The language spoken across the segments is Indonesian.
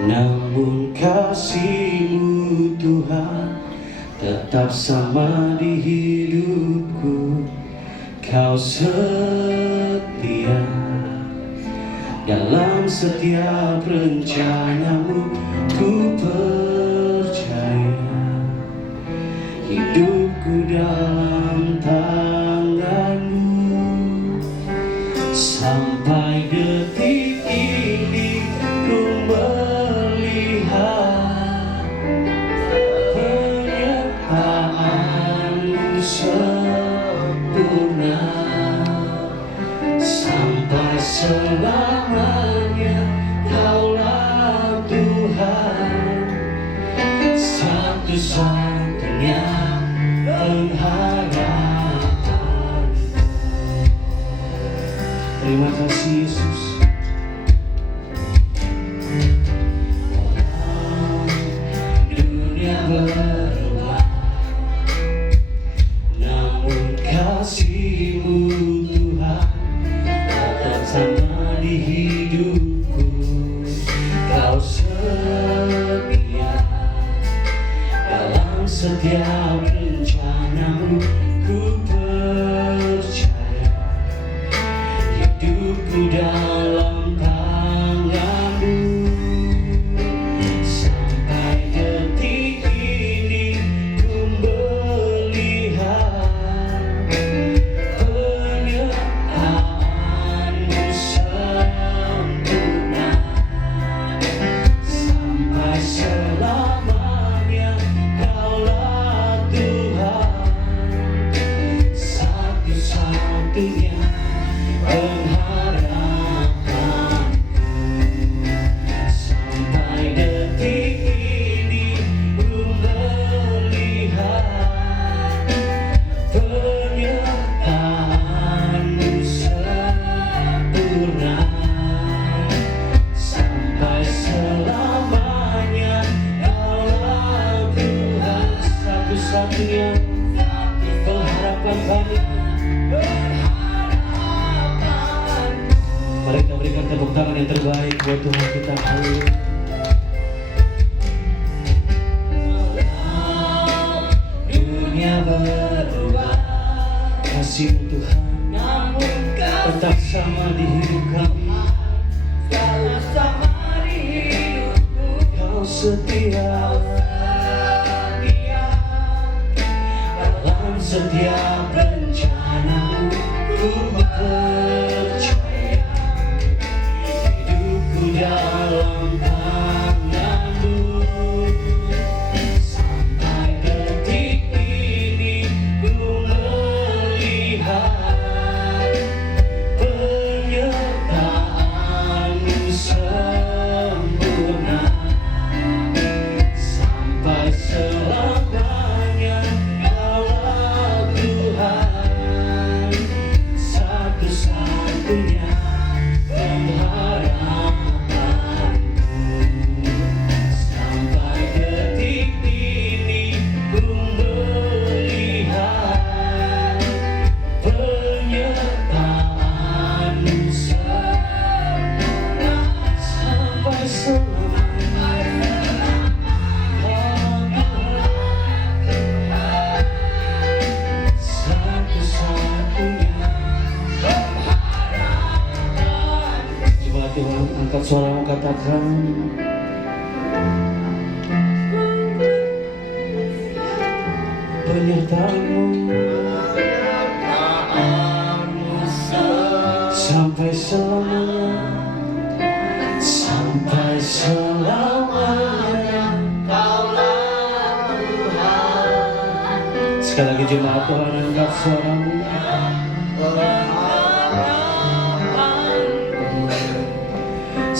Namun kasih-Mu Tuhan tetap sama di hidupku. Kau setia dalam setiap rencana-Mu. Ku percaya hidupku dalam tangan-Mu. Sampai detik ini ku melihat penyertaan-Mu sempurna. Sampai selamanya Kaulah Tuhan, satu-satunya pengharapan. Terima kasih Yesus. Walau dunia berubah, namun kasih-Mu Tuhan tetap sama di hidupku. Kau setia dalam setiap rencana-Mu. Ku percaya hidupku dalam tangan-Mu. Sampai detik ini ku melihat penyertaan-Mu sempurna. Sampai selamanya Kaulah Tuhan, satu-satunya pengharapanku. Sampai detik ini ku melihat penyertaan-Mu sempurna. Sampai selamanya Kaulah Tuhan, satu-satunya pengharapan kami. Mari kita berikan tepuk tangan yang terbaik buat Tuhan kita. Haleluya. Walau dunia berubah, kasih-Mu Tuhan tetap sama di hidup kami. Kau setia dalam setiap rencana-Mu. Ku percaya hidupku dalam tangan-Mu. Sampai detik ini ku melihat penyertaan-Mu sempurna. Sampai selamanya Kaulah Tuhan, satu-satunya pengharapanku. Sampai detik ini ku melihat penyertaan-Mu sempurna. Sampai selamanya satu-satunya pengharapan. Coba Tuhan angkat suaramu, katakan penyertaan-Mu sampai selamanya, sampai selamanya Kaulah Tuhan. Sekali lagi jemaat Tuhan, angkat suaramu.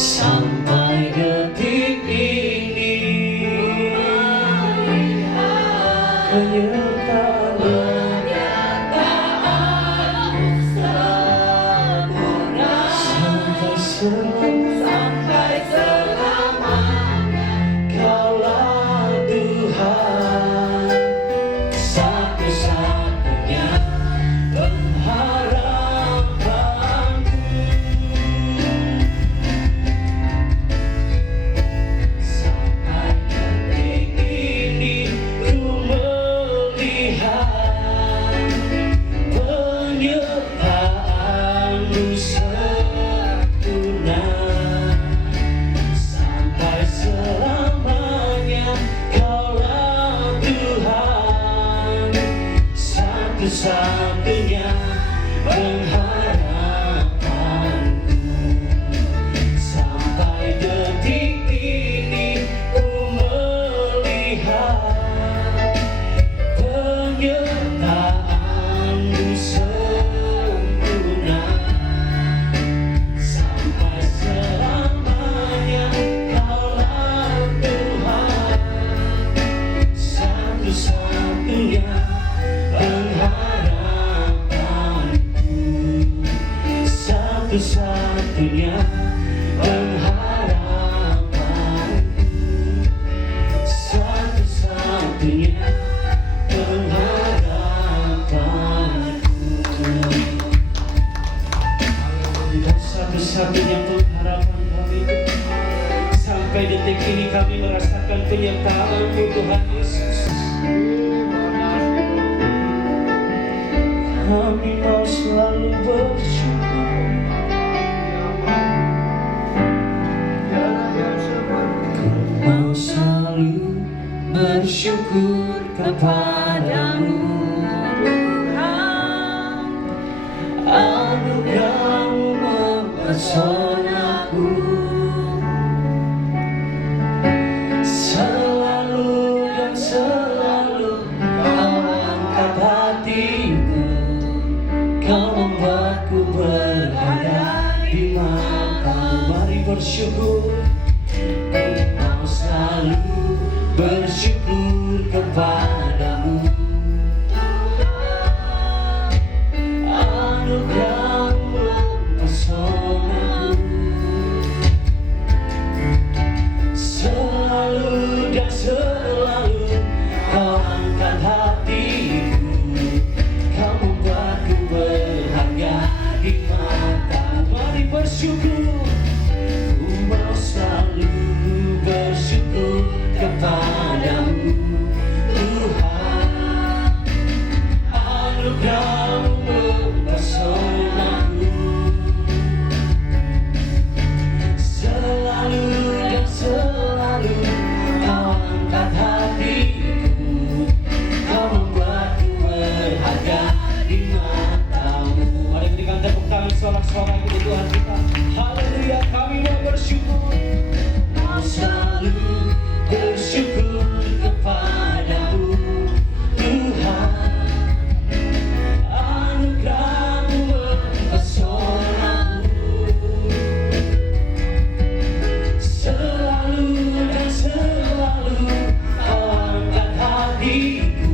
Sampai detik ini penyertaan-Mu sempurna. Sampai selamanya Kaulah Tuhan, satu-satunya pengharapan. ini kami merasakan penyertaan-Mu Tuhan Yesus. Kami mau selalu bersyukur, mau selalu bersyukur kepadamu Tuhan. Anugerah-Mu mempesonaku, selalu dan selalu Kau angkat hatiku. Kau membuatku berharga di mata-Mu. Mari bersyukur, mau selalu bersyukur kepadamu. Anugerah-Mu mempesonaku, selalu dan selalu Kau angkat hatiku. Kau membuatku berharga di mata-Mu. Mari bersyukur, ku mau selalu bersyukur kepadamu Tuhan. Anugerah-Mu mempesonaku, selalu dan selalu Kau angkat hatiku. Kau membuatku berharga di mata-Mu. Mari berikan tepuk tangan sorak-sorai kepada Tuhan kita. Haleluya, kami mau bersyukur, mau selalu bersyukur kepadamu Tuhan. Anugerah-Mu mempesonaku, selalu dan selalu Kau angkat hatiku.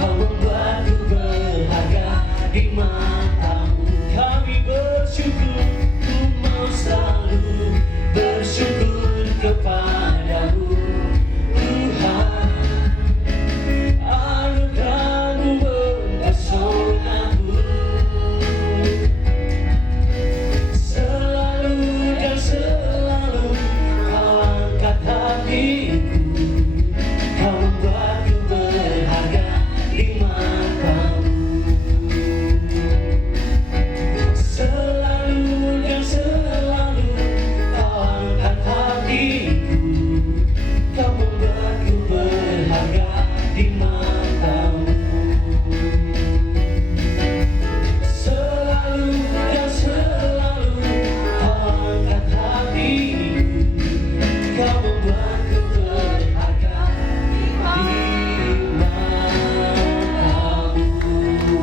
Kau membuatku berharga di mata-Mu. Kami bersyukur, ku mau selalu bersyukur kepadamu Tuhan. Anugerah-Mu mempesonaku, selalu dan selalu Kau angkat hatiku. Kau membuatku berharga di mata-Mu. Selalu dan selalu Kau angkat hatiku. Kau membuatku berharga di mata-Mu. Selalu dan selalu Kau angkat hatiku. Kau membuatku berharga di mata-Mu.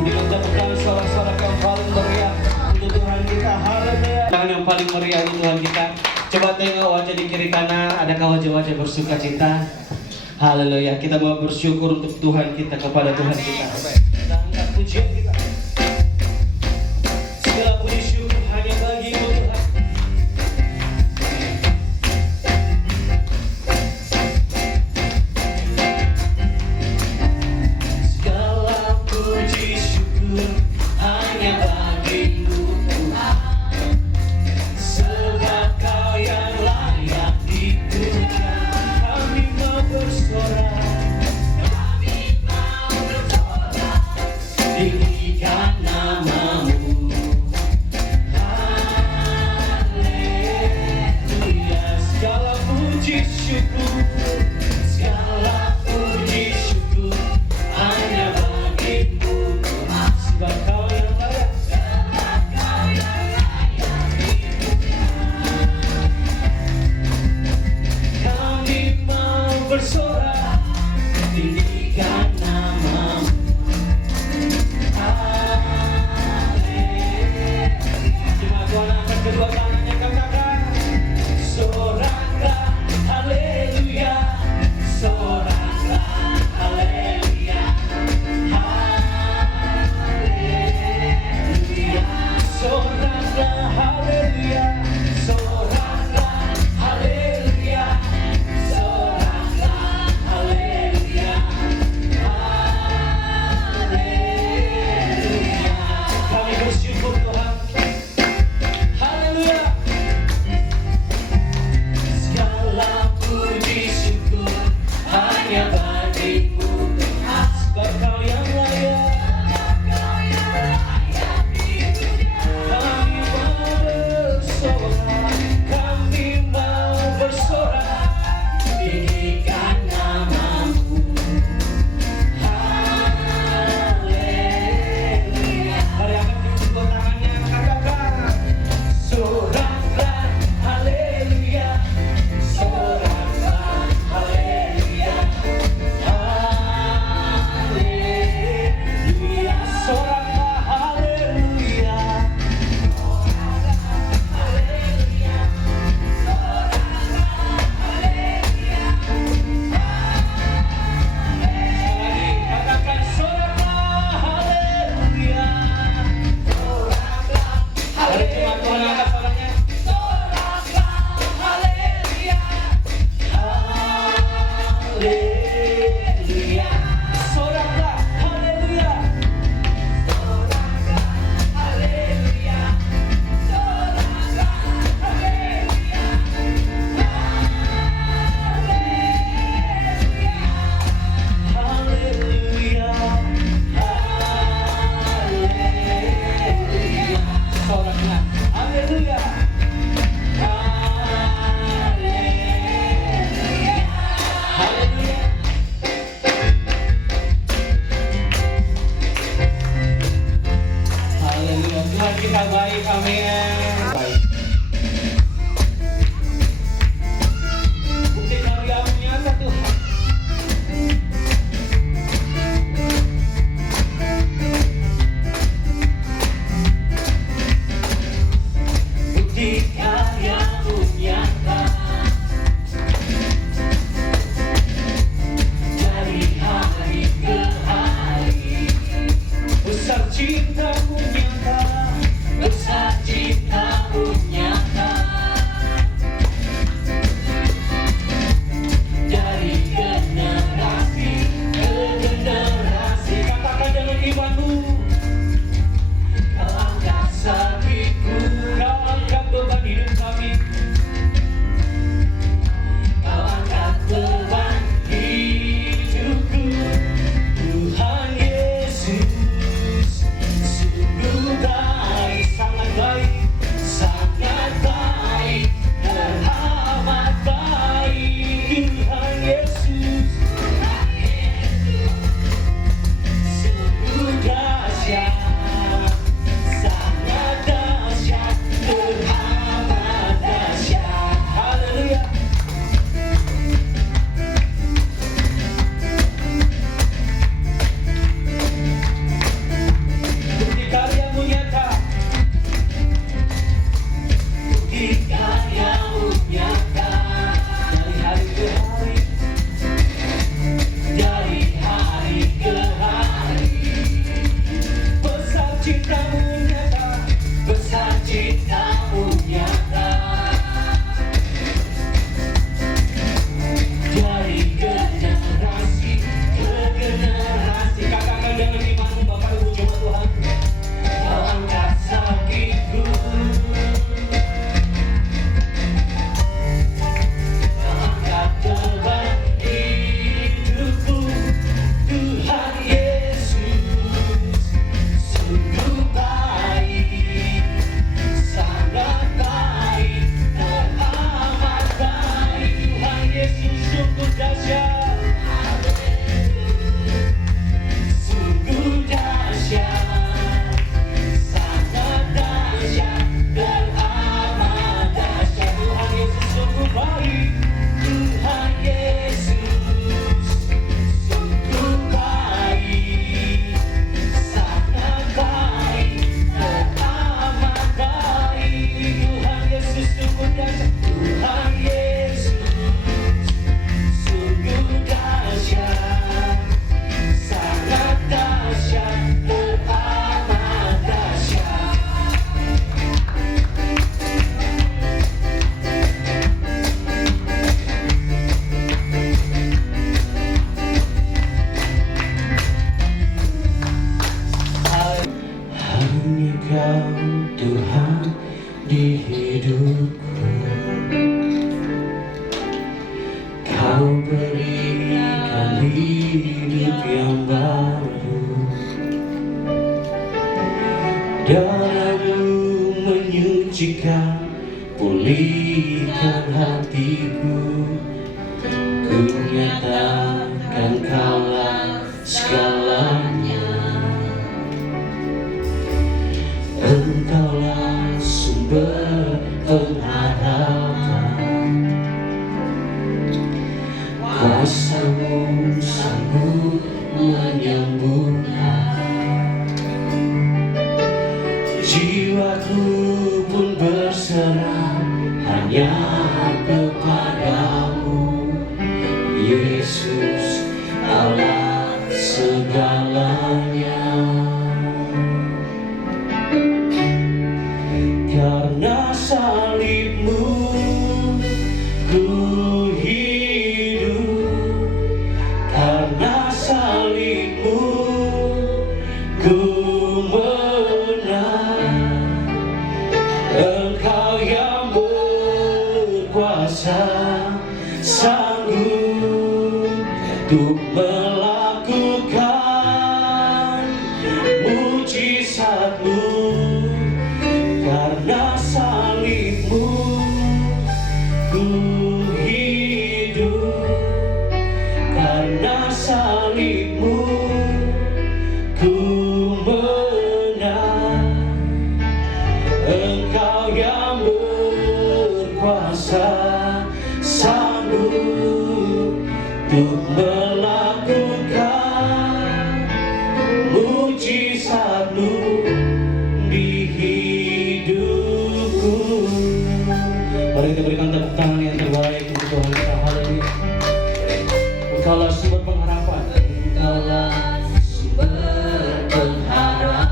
Dengan tepuk tangan sorak-sorak yang paling meriah untuk Tuhan kita. Haleluya. Tangan yang paling meriah untuk Tuhan kita. Coba tengok wajah di kiri kanan, adakah wajah-wajah bersuka cita? Haleluya. Kita mau bersyukur untuk Tuhan kita, kepada Tuhan kita. Kita angkat pujian kita. Segala puji syukur hanya bagi-Mu Tuhan. Segala puji syukur hanya bagi-Mu Tuhan. Sebab Kau yang layak dipuja. Kami mau bersorak, kami mau bersorak Kau berikan hidup yang baru. Darah-Mu menyucikan, pulihkan hatiku. Ku nyatakan Kaulah segalanya. Engkaulah sumber pengharapan. Kuasa-Mu sanggup menyembuhkan. Jiwaku pun berserah hanya kepadamu, Yesus, Allah segalanya. Karena salib-Mu ku hidup, karena salib-Mu ku menang. Engkau yang berkuasa, sanggup untuk melakukan mujizat-Mu. Karena salib-Mu ku hidup, karena salib-Mu ku menang. Engkau yang berkuasa, sanggup untuk melakukan mujizat-Mu di hidupku. Mari kita berikan tepuk tangan yang terbaik untuk Tuhan kita. Haleluya. Engkaulah sumber pengharapan. Engkaulah sumber pengharapan.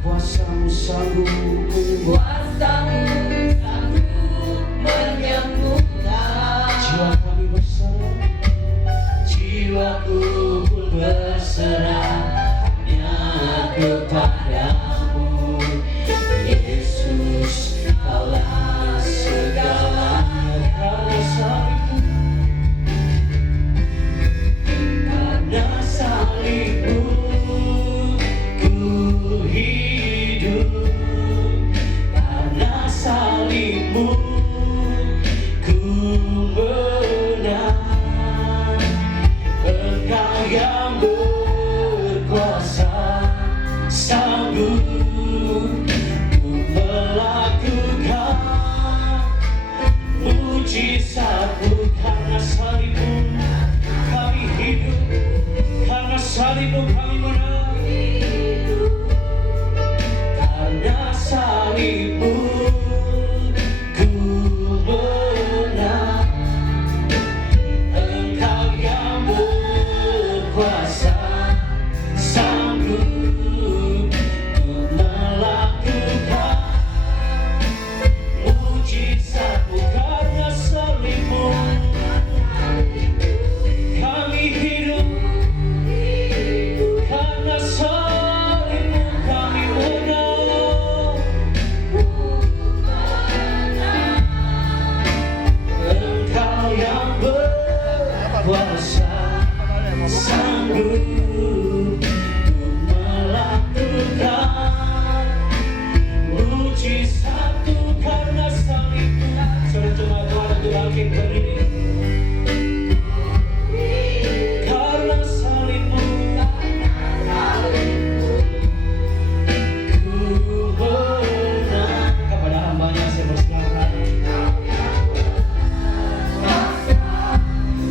Kuasa-Mu sanggup menyembuhkan. Jiwa kami berserah, jiwaku pun berserah hanya kepadamu, Yesus, Kaulah segalanya. Karena salib-Mu, karena salib-Mu ku hidup, karena salib-Mu ku menang. Engkau yang berkuasa, sanggup untuk melakukan mujizat-Mu. Karena salib-Mu kami hidup, karena salib-Mu kami menang. Karena salib-Mu ku menang. Engkau yang berkuasa, sanggup untuk melakukan mujizat-Mu. Karena salib-Mu kami hidup, karena salib-Mu kami menang. Engkau yang berkuasa, sanggup untuk melakukan mujizat-Mu. Karena salib-Mu. Saudara jemaat Tuhan untuk bangkit berdiri. Karena salib-Mu ku menang. Kepada hamba-Nya saya persilakan.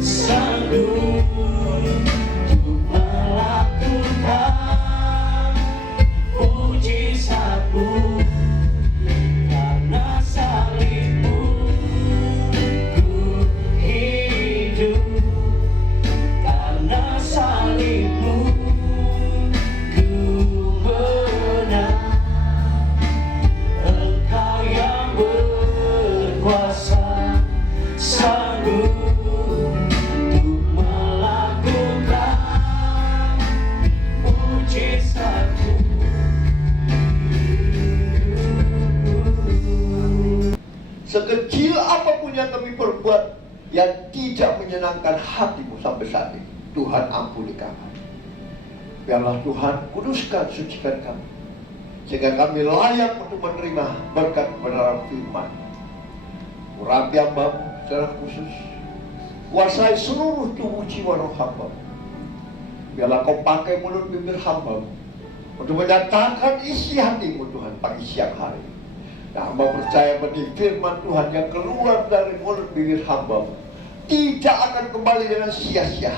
Sanggup untuk melakukan mujizat-Mu. Karena salib-Mu ku hidup, karena salib-Mu ku menang. Engkau yang berkuasa, sanggup untuk melakukan mujizat-Mu. Sekecil apapun yang kami perbuat, yang tidak menyenangkan hatimu sampai saat ini, Tuhan ampuni kami. Biarlah Tuhan kuduskan, sucikan kami, sehingga kami layak untuk menerima berkat kebenaran firman. Urapi hamba-Mu secara khusus, kuasai seluruh tubuh jiwa roh hamba-Mu. Biarlah Kau pakai mulut bibir hamba-Mu untuk menyatakan isi hati-Mu Tuhan pagi siang hari. Dan hamba percaya benih firman Tuhan yang keluar dari mulut bibir hamba-Mu tidak akan kembali dengan sia-sia,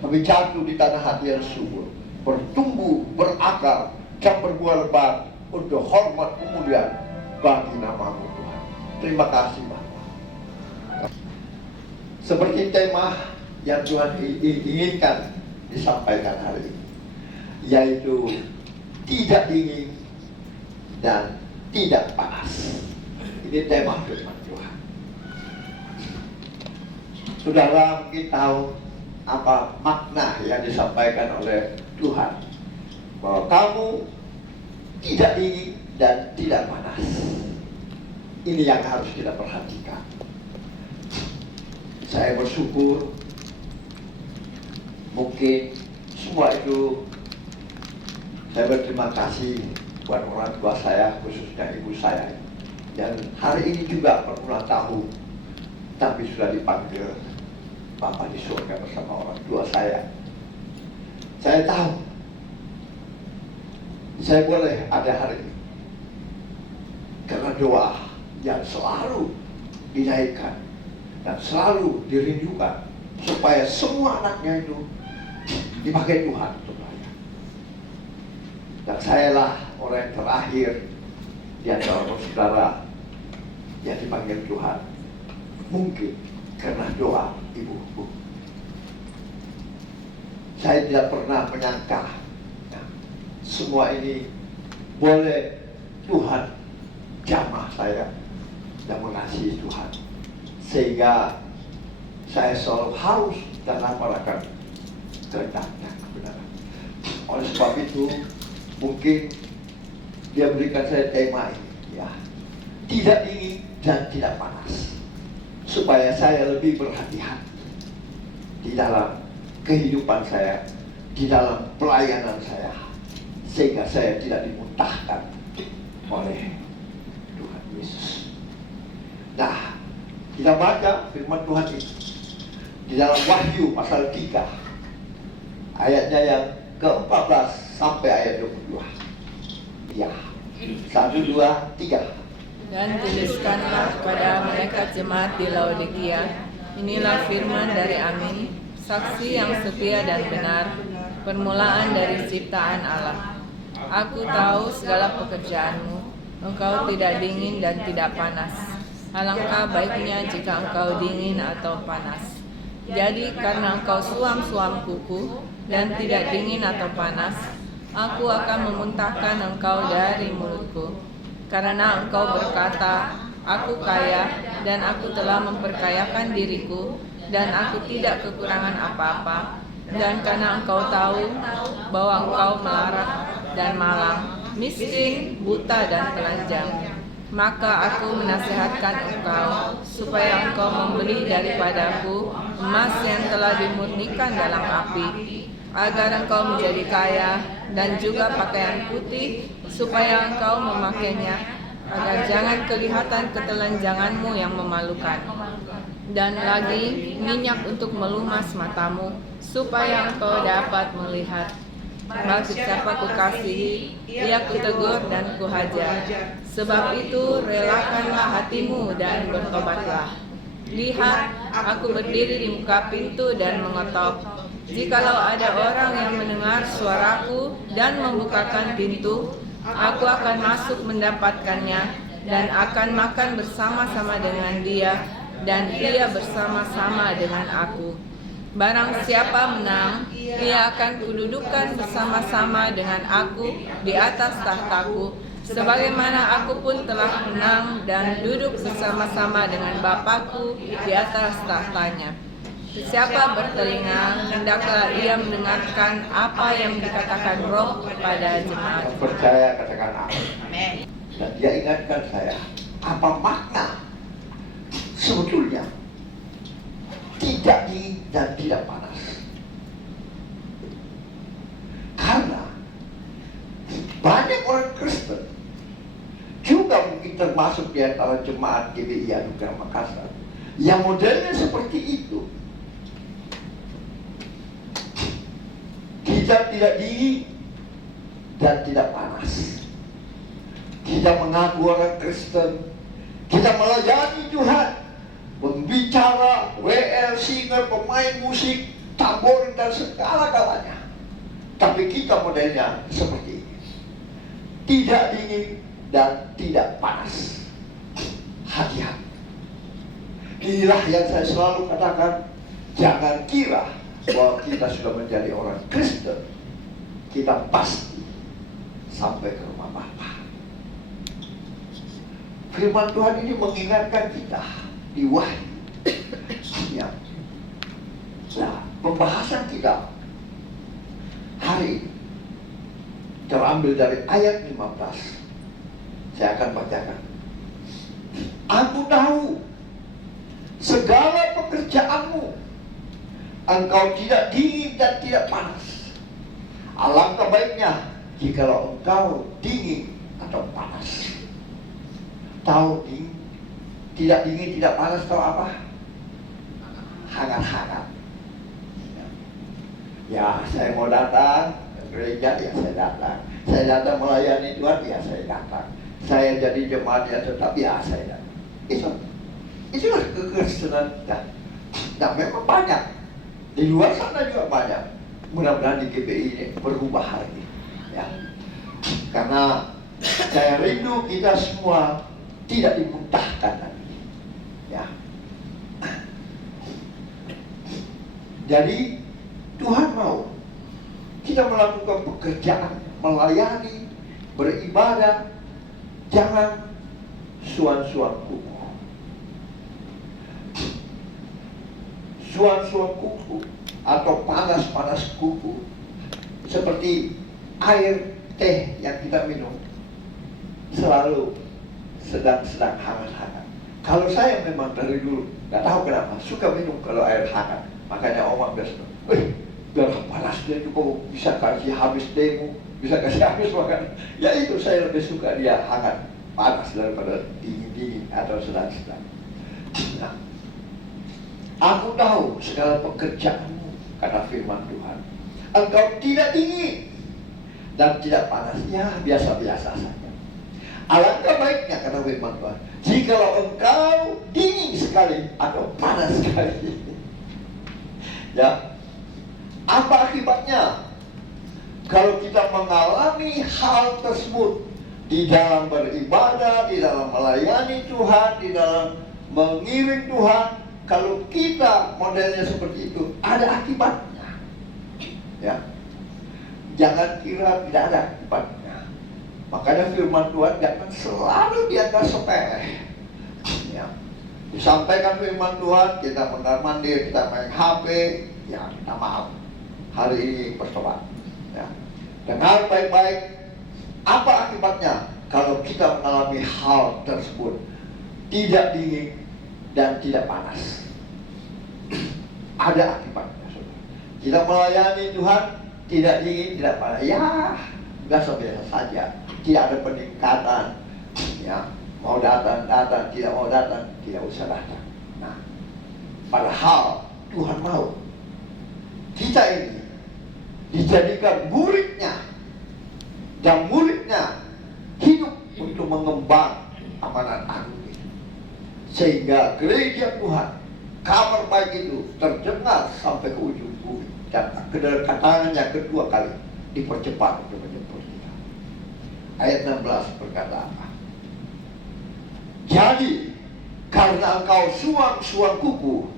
tapi jatuh di tanah hati yang subur, bertumbuh, berakar, dan berbuah lebat untuk hormat kemuliaan bagi nama-Mu Tuhan. Terima kasih Bapak. Seperti tema yang Tuhan inginkan disampaikan hari ini, yaitu tidak dingin dan tidak panas. Ini tema firman Tuhan. Saudara mungkin tahu apa makna yang disampaikan oleh Tuhan, bahwa kamu tidak dingin dan tidak panas. Ini yang harus kita perhatikan. Saya bersyukur mungkin semua itu. Saya berterima kasih buat orang tua saya, khususnya ibu saya, dan hari ini juga berulang tahun, tapi sudah dipanggil Bapa di surga bersama orang tua saya. Saya tahu saya boleh ada hari ini karena doa yang selalu dinaikkan dan selalu dirindukan, supaya semua anaknya itu dipakai Tuhan untuk layak. Dan sayalah orang yang terakhir di antara saudara yang dipanggil Tuhan, mungkin karena doa ibuku. Saya tidak pernah menyangka semua ini boleh Tuhan jamah saya dan mengasihi Tuhan, sehingga saya selalu harus dan laporkan kehendaknya kebenaran. Oleh sebab itu, mungkin dia berikan saya tema ini, ya, tidak dingin dan tidak panas, supaya saya lebih berhati-hati di dalam kehidupan saya, di dalam pelayanan saya, sehingga saya tidak dimuntahkan oleh Tuhan Yesus. Nah, kita baca firman Tuhan ini di dalam Wahyu pasal 3 ayatnya yang ke-14 sampai ayat 22. Ya, 1, 2, 3. Dan tuliskanlah kepada mereka jemaat di Laodikia, inilah firman dari Amin, saksi yang setia dan benar, permulaan dari ciptaan Allah. Aku tahu segala pekerjaanmu, engkau tidak dingin dan tidak panas. Alangkah baiknya jika engkau dingin atau panas. Jadi karena engkau suam-suam kuku dan tidak dingin atau panas, aku akan memuntahkan engkau dari mulutku. Karena engkau berkata, aku kaya dan aku telah memperkayakan diriku dan aku tidak kekurangan apa-apa. Dan karena engkau tahu bahwa engkau melarat dan malang, miskin, buta dan telanjang, maka aku menasihatkan engkau supaya engkau membeli daripadaku emas yang telah dimurnikan dalam api, agar engkau menjadi kaya, dan juga pakaian putih supaya engkau memakainya, agar jangan kelihatan ketelanjanganmu yang memalukan. Dan lagi minyak untuk melumas matamu, supaya engkau dapat melihat. Bagi siapa kukasihi, ia kutegur dan kuhajar. Sebab itu relakanlah hatimu dan bertobatlah. Lihat, aku berdiri di muka pintu dan mengetok. Jikalau ada orang yang mendengar suaraku dan membukakan pintu, aku akan masuk mendapatkannya dan akan makan bersama-sama dengan dia, dan ia bersama-sama dengan aku. Barang siapa menang, ia akan kududukan bersama-sama dengan aku di atas tahtaku, sebagaimana aku pun telah menang dan duduk bersama-sama dengan Bapakku di atas tahtanya. Siapa bertelinga, hendaklah ia mendengarkan apa yang dikatakan Roh kepada jemaat. Percaya, katakan amin. Dan dia ingatkan saya, apa makna sebetulnya dan tidak panas. Karena banyak orang Kristen juga mungkin termasuk di antara jemaat GBI Anugerah Makassar yang modelnya seperti itu. Kita tidak dingin dan tidak panas. Kita mengaku orang Kristen, kita melayani Tuhan, membicara, WL, singer, pemain musik, tamborin dan segala-galanya. Tapi kita modelnya seperti ini. Tidak dingin dan tidak panas. Hati-hati. Inilah yang saya selalu katakan, jangan kira bahwa kita sudah menjadi orang Kristen, kita pasti sampai ke rumah Bapa. Firman Tuhan ini mengingatkan kita di Wahyu. Ya. Nah, pembahasan kita hari ini terambil dari ayat 15. Saya akan bacakan. Aku tahu segala pekerjaanmu, engkau tidak dingin dan tidak panas. Alangkah baiknya jikalau engkau dingin atau panas. Tahu dingin, tidak dingin, tidak panas, tahu apa? Hangat-hangat. Ya, saya mau datang ke gereja, ya saya datang. Saya datang melayani Tuhan, ya saya datang. Saya jadi jemaat yang tetap, ya saya datang. Itulah kekristenan kita. Nah, memang banyak. Di luar sana juga banyak. Mudah-mudahan di GBI ini berubah hari ini. Ya. Karena saya rindu kita semua tidak dimuntahkan lagi. Ya. Jadi Tuhan mau kita melakukan pekerjaan, melayani, beribadah, jangan suan-suan kuku. Suan-suan kuku atau panas-panas kuku seperti air teh yang kita minum selalu sedang hangat-hangat. Kalau saya memang dari dulu nggak tahu kenapa suka minum kalau air hangat. Makanya Oma biasa, biar panas dia juga bisa kasih habis demo, bisa kasih habis makan. Ya itu saya lebih suka dia hangat, panas daripada dingin-dingin atau sedang-sedang. Nah, aku tahu segala pekerjaanmu, kata firman Tuhan. Engkau tidak dingin dan tidak panas, ya biasa-biasa saja. Alangkah baiknya, kata firman Tuhan, jikalau engkau dingin sekali atau panas sekali. Ya, apa akibatnya kalau kita mengalami hal tersebut di dalam beribadah, di dalam melayani Tuhan, di dalam mengiring Tuhan? Kalau kita modelnya seperti itu, ada akibatnya. Ya, jangan kira tidak ada akibatnya. Makanya firman Tuhan jangan selalu dianggap sepele. Ya. Disampaikan firman Tuhan, kita mondar-mandir, kita main HP, ya kita maaf. Hari ini bertobat. Ya. Dengar baik-baik, apa akibatnya kalau kita mengalami hal tersebut? Tidak dingin dan tidak panas. Ada akibatnya, saudara. Kita melayani Tuhan, tidak dingin, tidak panas. Ya, biasa-biasa saja. Tidak ada peningkatan. Ya. Mau datang, tidak mau datang, tidak usah datang. Nah, padahal Tuhan mau kita ini dijadikan muridnya, dan muridnya hidup untuk mengemban amanat agung itu, sehingga gereja Tuhan, kabar baik itu terdengar sampai ke ujung bumi, dan kedatangannya kedua kali dipercepat untuk menjemput kita. Ayat 16 berkata apa? Jadi, karena engkau suang-suang kuku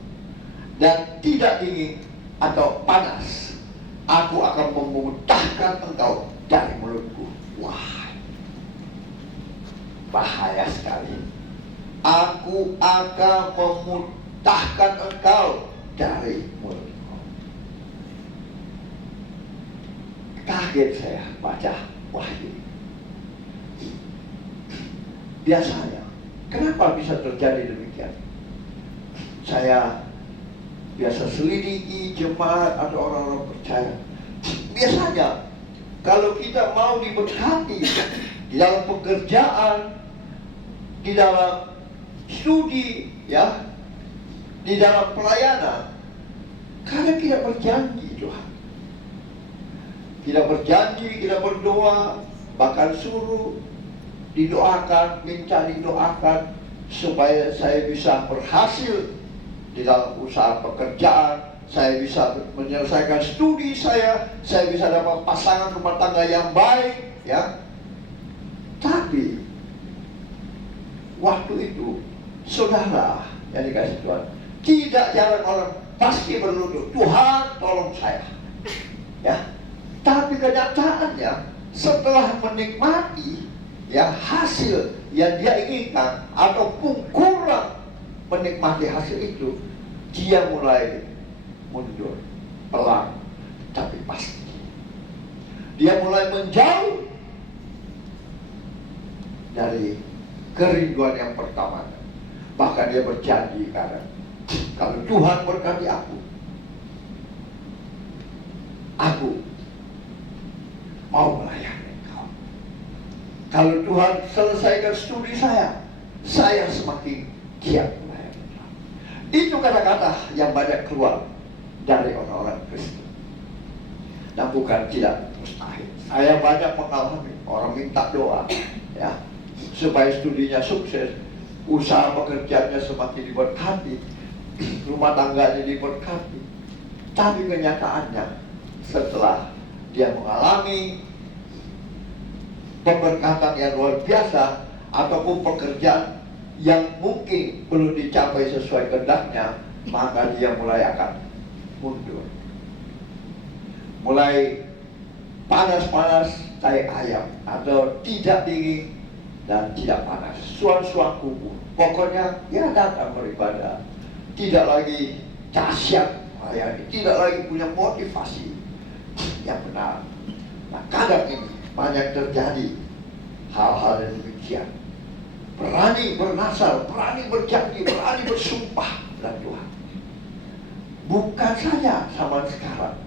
dan tidak dingin atau panas, aku akan memuntahkan engkau dari mulutku. Wah, bahaya sekali. Aku akan memuntahkan engkau dari mulutku. Kaget saya baca Wahyu. Biasanya kenapa bisa terjadi demikian? Saya biasa selidiki jemaat atau orang-orang percaya. Biasanya kalau kita mau diberkati di dalam pekerjaan, di dalam studi, ya, di dalam pelayanan, kadang kita berjanji Tuhan. Kita berjanji, kita berdoa, bahkan suruh didoakan, minta didoakan supaya saya bisa berhasil di dalam usaha pekerjaan, saya bisa menyelesaikan studi saya bisa dapat pasangan rumah tangga yang baik, ya. Tapi waktu itu, saudara yang dikasih Tuhan, tidak jarang orang pasti berlutut, Tuhan tolong saya, ya. Tapi kenyataannya setelah menikmati, ya, hasil yang dia inginkan ataupun kurang menikmati hasil itu, dia mulai mundur pelan tapi pasti. Dia mulai menjauh dari kerinduan yang pertama. Bahkan dia berjanji, kalau Tuhan berkati aku mau melayani Engkau. Kalau Tuhan selesaikan studi saya semakin giat melayani Engkau. Itu kata-kata yang banyak keluar dari orang-orang Kristen. Dan bukan tidak mustahil. Saya banyak mengalami orang minta doa, ya, supaya studinya sukses, usaha pekerjaannya semakin diberkati, rumah tangganya diberkati. Tapi kenyataannya setelah dia mengalami pemberkatan yang luar biasa ataupun pekerjaan yang mungkin belum dicapai sesuai kehendaknya, maka dia mulai akan mundur. Mulai panas-panas tai ayam, atau tidak dingin dan tidak panas, suan-suan kuku. Pokoknya ya datang beribadah, tidak lagi dahsyat melayani, tidak lagi punya motivasi yang benar. Nah, kadang ini banyak terjadi hal-hal yang demikian. Berani bernasar, berani berjanji, berani bersumpah dan Tuhan. Bukan saja zaman sekarang,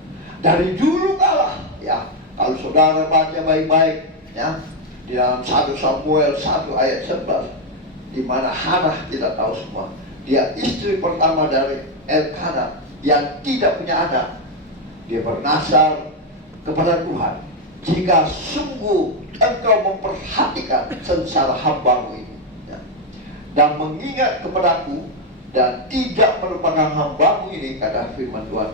dari dulu kala, ya. Kalau saudara baca baik-baik, ya, di dalam 1 Samuel 1 ayat 11, di mana Hannah, kita tahu semua, dia istri pertama dari Elkanah yang tidak punya anak. Dia bernasar kepada Tuhan, jika sungguh Engkau memperhatikan sengsara hambamu ini, ya, dan mengingat kepadaku, dan tidak melupakan hambamu ini, kata firman Tuhan,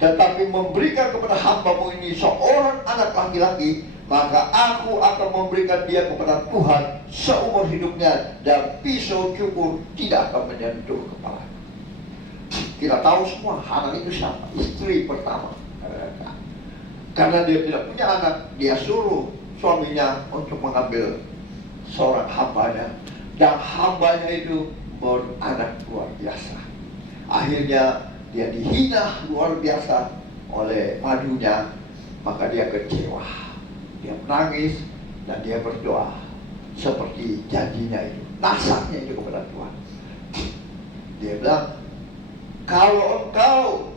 tetapi memberikan kepada hambamu ini seorang anak laki-laki, maka aku akan memberikan dia kepada Tuhan seumur hidupnya, dan pisau cukur tidak akan menyentuh kepala. Kita tahu semua Hannah itu siapa? Istri pertama. Karena dia tidak punya anak, dia suruh suaminya untuk mengambil seorang hambanya, dan hambanya itu beranak luar biasa. Akhirnya dia dihina luar biasa oleh madunya, maka dia kecewa, dia menangis dan dia berdoa seperti janjinya itu, nasarnya itu kepada Tuhan. Dia bilang, kalau Engkau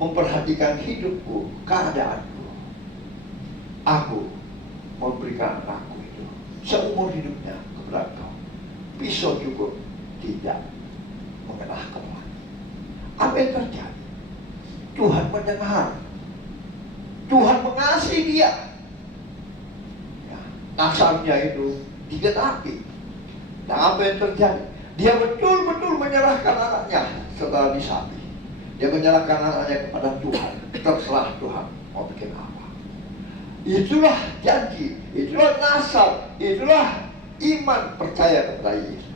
memperhatikan hidupku, keadaanku, aku memberikan anakku itu seumur hidupnya kepada Engkau. Pisau cukur tidak mengenah kepala. Apa yang terjadi? Tuhan mendengar, Tuhan mengasihi dia, ya, nasarnya itu digenapi. Dan apa yang terjadi? Dia betul-betul menyerahkan anaknya setelah disapi. Dia menyerahkan anaknya kepada Tuhan. Terserah Tuhan mau bikin apa. Itulah janji, itulah nasar, itulah iman percaya kepada Yesus.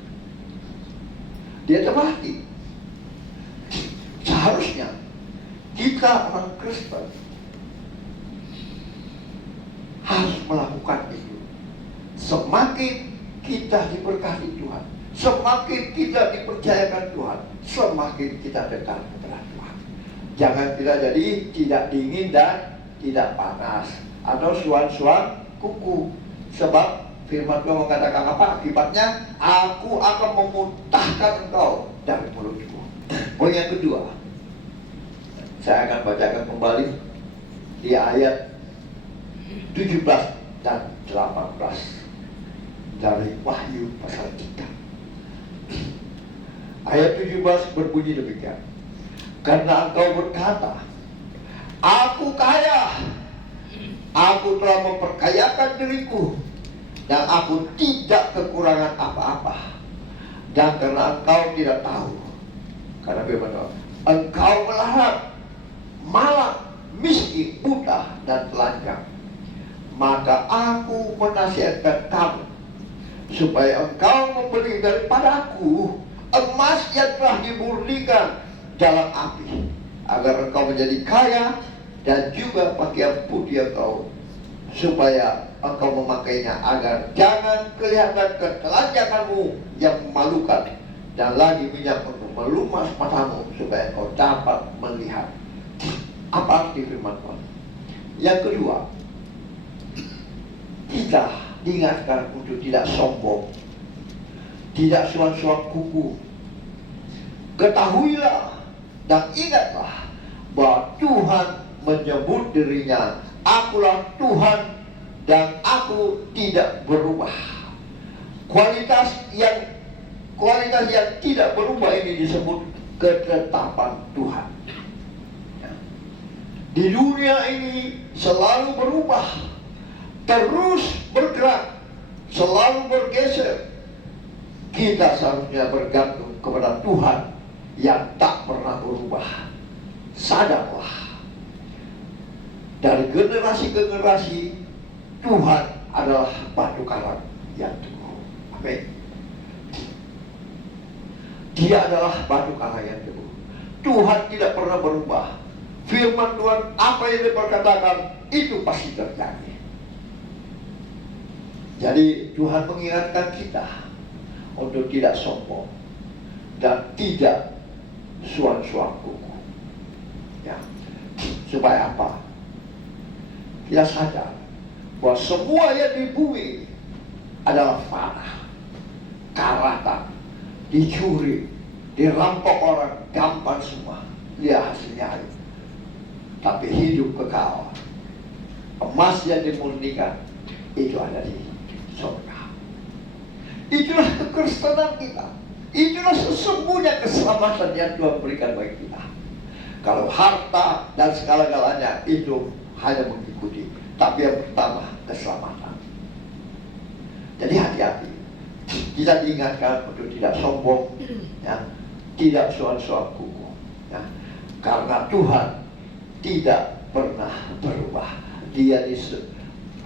Dia terbukti. Seharusnya kita orang Kristen harus melakukan itu. Semakin kita diberkati Tuhan, semakin kita dipercayakan Tuhan, semakin kita dekat kepada Tuhan. Jangan kita jadi tidak dingin dan tidak panas, atau suan-suan kuku. Sebab firman Tuhan mengatakan apa akibatnya? Aku akan memuntahkan engkau dari mulutku. Poin yang kedua, Saya akan bacakan kembali di ayat 17 dan 18 dari Wahyu pasal 3. Ayat 17 berbunyi demikian. Karena engkau berkata, aku kaya, aku telah memperkayakan diriku, dan aku tidak kekurangan apa-apa. Dan karena engkau tidak tahu, karena bagaimana engkau melarat, malang, miskin, buta, dan telanjang, maka aku menasihatkan kamu supaya engkau membeli daripadaku emas yang telah dimurnikan dalam api, agar engkau menjadi kaya, dan juga pakaian putih engkau, supaya engkau memakainya, agar jangan kelihatan ketelanjanganmu yang memalukan, dan lagi minyak untuk melumas matamu, supaya engkau dapat melihat. Apa arti firman Tuhan? Yang kedua, kita diingatkan untuk tidak sombong, tidak suan-suan kuku. Ketahuilah dan ingatlah bahwa Tuhan menyebut dirinya, akulah Tuhan dan aku tidak berubah. Kualitas yang tidak berubah ini disebut ketetapan Tuhan. Di dunia ini selalu berubah, terus bergerak, selalu bergeser. Kita seharusnya bergantung kepada Tuhan yang tak pernah berubah. Sadarlah, dari generasi ke generasi Tuhan adalah batu karang yang teguh. Amin. Dia adalah batu karang yang teguh. Tuhan tidak pernah berubah. Firman Tuhan, apa yang diperkatakan itu pasti terjadi. Jadi Tuhan mengingatkan kita untuk tidak sombong dan tidak suan-suan kuku. Ya. Supaya apa? Kita sadar bahwa semua yang di bumi adalah fana, karatan, dicuri, dirampok orang, gampang semua. Lihat hasilnya itu. Tapi hidup kekal, emas yang dimurnikan itu ada di surga. Itulah kekristenan kita. Itulah sesungguhnya keselamatan yang Tuhan berikan bagi kita. Kalau harta dan segala-galanya itu hanya mengikuti, tapi yang pertama keselamatan. Jadi hati-hati. Kita diingatkan untuk tidak sombong, ya, tidak suan-suan kuku, ya. Karena Tuhan tidak pernah berubah. Dia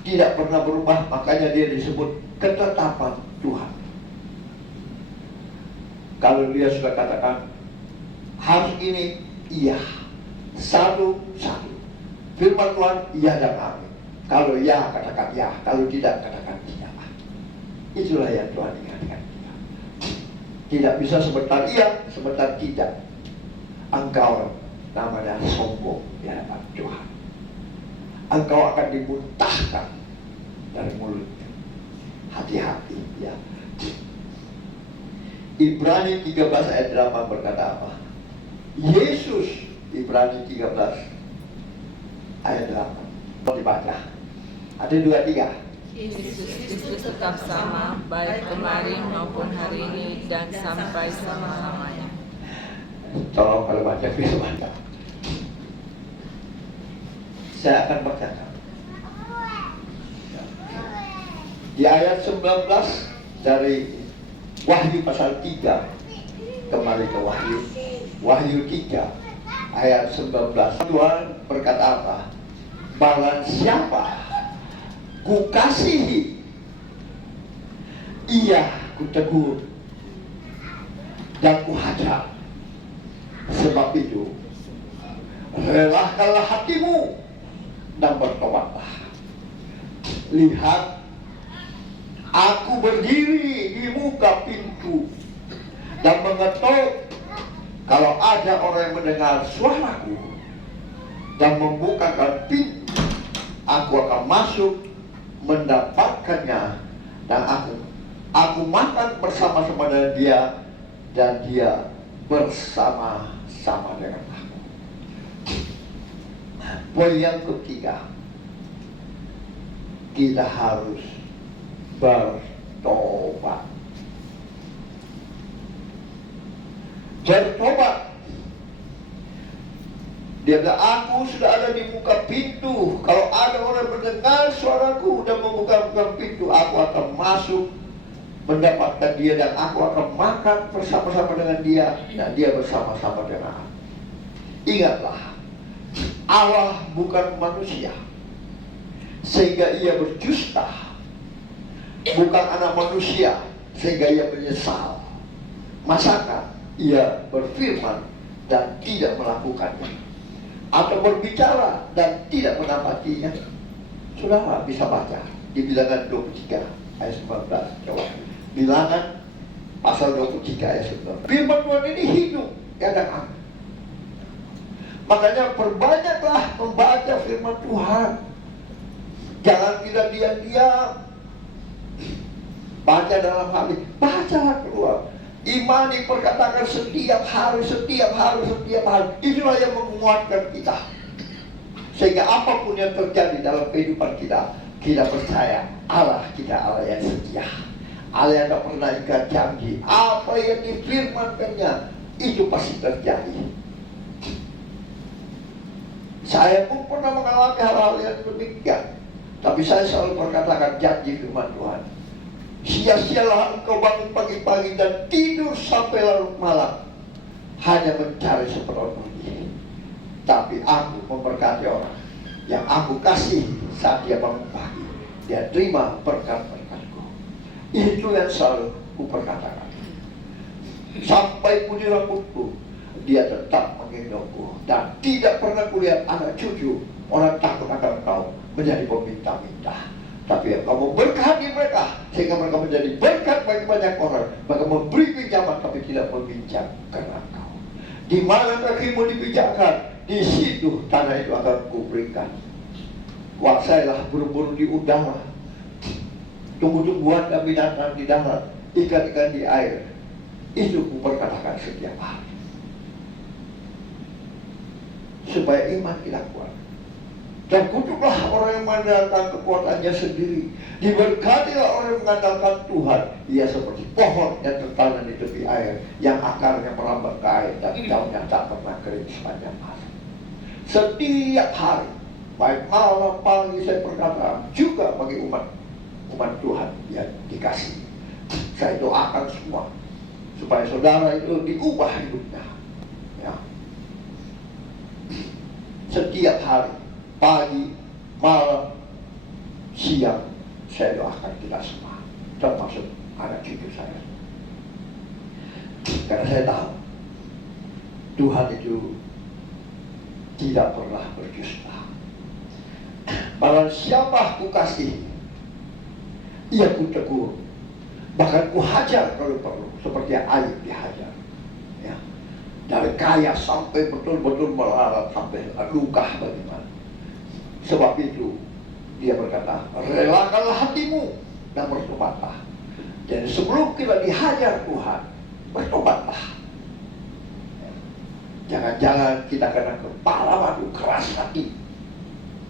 tidak pernah berubah, makanya dia disebut ketetapan Tuhan. Kalau dia sudah katakan hari ini iya, satu-satu. Firman Tuhan iya dan amin. Kalau ya katakan ya, kalau tidak katakan tidak. Itulah yang Tuhan ingatkan kita. Tidak bisa sebentar iya, sebentar tidak. Engkau namanya sombong di hadapan Tuhan. Engkau akan dimuntahkan dari mulutnya. Hati-hati ya. Ibrani 13 ayat 8 berkata apa? Yesus, Ibrani 13 ayat 8. Mau dibaca? Ada 2-3. Yesus tetap sama, baik kemarin maupun hari ini dan sampai selama-lamanya. Tolong kalau baca firman. Saya akan bacakan. Di ayat 19 dari Wahyu pasal 3. Kembali ke Wahyu. Wahyu 3 ayat 19. Tuhan berkata apa? Barang siapa kukasihi, ia kutegur dan kuhajar. Sebab itu relahkanlah hatimu dan bertobatlah. Lihat, aku berdiri di muka pintu dan mengetuk. Kalau ada orang yang mendengar suaraku dan membukakan pintu, aku akan masuk, mendapatkannya, dan aku makan bersama-sama dengan dia, dan dia bersama-sama dengan aku. Poin yang ketiga, kita harus bertobat. Bertobat. Dia bilang, aku sudah ada di muka pintu. Kalau ada orang mendengar suaraku dan membuka pintu, aku akan masuk mendapatkan dia, dan aku akan makan bersama-sama dengan dia, dan dia bersama-sama dengan aku. Ingatlah, Allah bukan manusia sehingga ia berdusta, bukan anak manusia sehingga ia menyesal. Masakan ia berfirman dan tidak melakukannya, atau berbicara dan tidak menepatinya? Saudara bisa baca di Bilangan 23 ayat 19. Coba Bilangan pasal 23 ayat 19. Firman Tuhan ini hidup, ya dan amin. Makanya perbanyaklah membaca firman Tuhan. Jangan tidak diam-diam. Baca dalam hati, bacalah keluar. Imani perkatakan setiap hari. Itulah yang menguatkan kita. Sehingga apapun yang terjadi dalam kehidupan kita, kita percaya Allah kita Allah yang setia. Allah yang tak pernah ingkar janji. Apa yang difirmankannya itu pasti terjadi. Saya pun pernah mengalami hal-hal yang demikian. Tapi saya selalu berkatakan janji firman Tuhan. Sia-sialah engkau bangun pagi-pagi dan tidur sampai larut malam, hanya mencari seperti. Tapi aku memberkati orang yang aku kasih saat dia bangun pagi. Dia terima berkat-berkatku. Itu yang selalu kuperkatakan. Sampai pun di rambutku, dia tetap menggendongku. Dan tidak pernah kulihat anak cucu orang takut akan kau menjadi peminta-minta. Tapi engkau memberkati mereka sehingga mereka menjadi berkat bagi banyak orang. Maka memberi pinjaman tapi tidak meminjam karena engkau. Di mana kakimu dipijakkan, di situ tanah itu akan kuberikan. Kuasailah burung-burung di udara, tumbuh-tumbuhan dan binatang di darat, ikan-ikan di air. Itu kuperkatakan setiap hari. Supaya iman kita kuat. Dan kutuklah orang yang mengandalkan kekuatannya sendiri. Diberkatilah orang yang mengandalkan Tuhan. Ia seperti pohon yang tertanam di tepi air, yang akarnya merambat ke air dan daunnya tak pernah kering sepanjang hari. Setiap hari, baik malam pagi, saya berkata juga bagi umat Tuhan yang dikasih. Saya doakan semua supaya saudara itu diubah hidupnya. Ya. Setiap hari, pagi, malam, siang, saya doakan kita semua, termasuk anak cucu saya. Karena saya tahu Tuhan itu tidak pernah berdusta. Barang siapa ku kasih, ia ku tegur, bahkan ku hajar kalau perlu, seperti Ayub dihajar. Ya. Dari kaya sampai betul-betul melarat, sampai luka bagaimana. Sebab itu dia berkata, relakanlah hatimu dan bertobatlah. Dan sebelum kita dihajar Tuhan, bertobatlah. Jangan-jangan kita kena kepala batu, keras hati,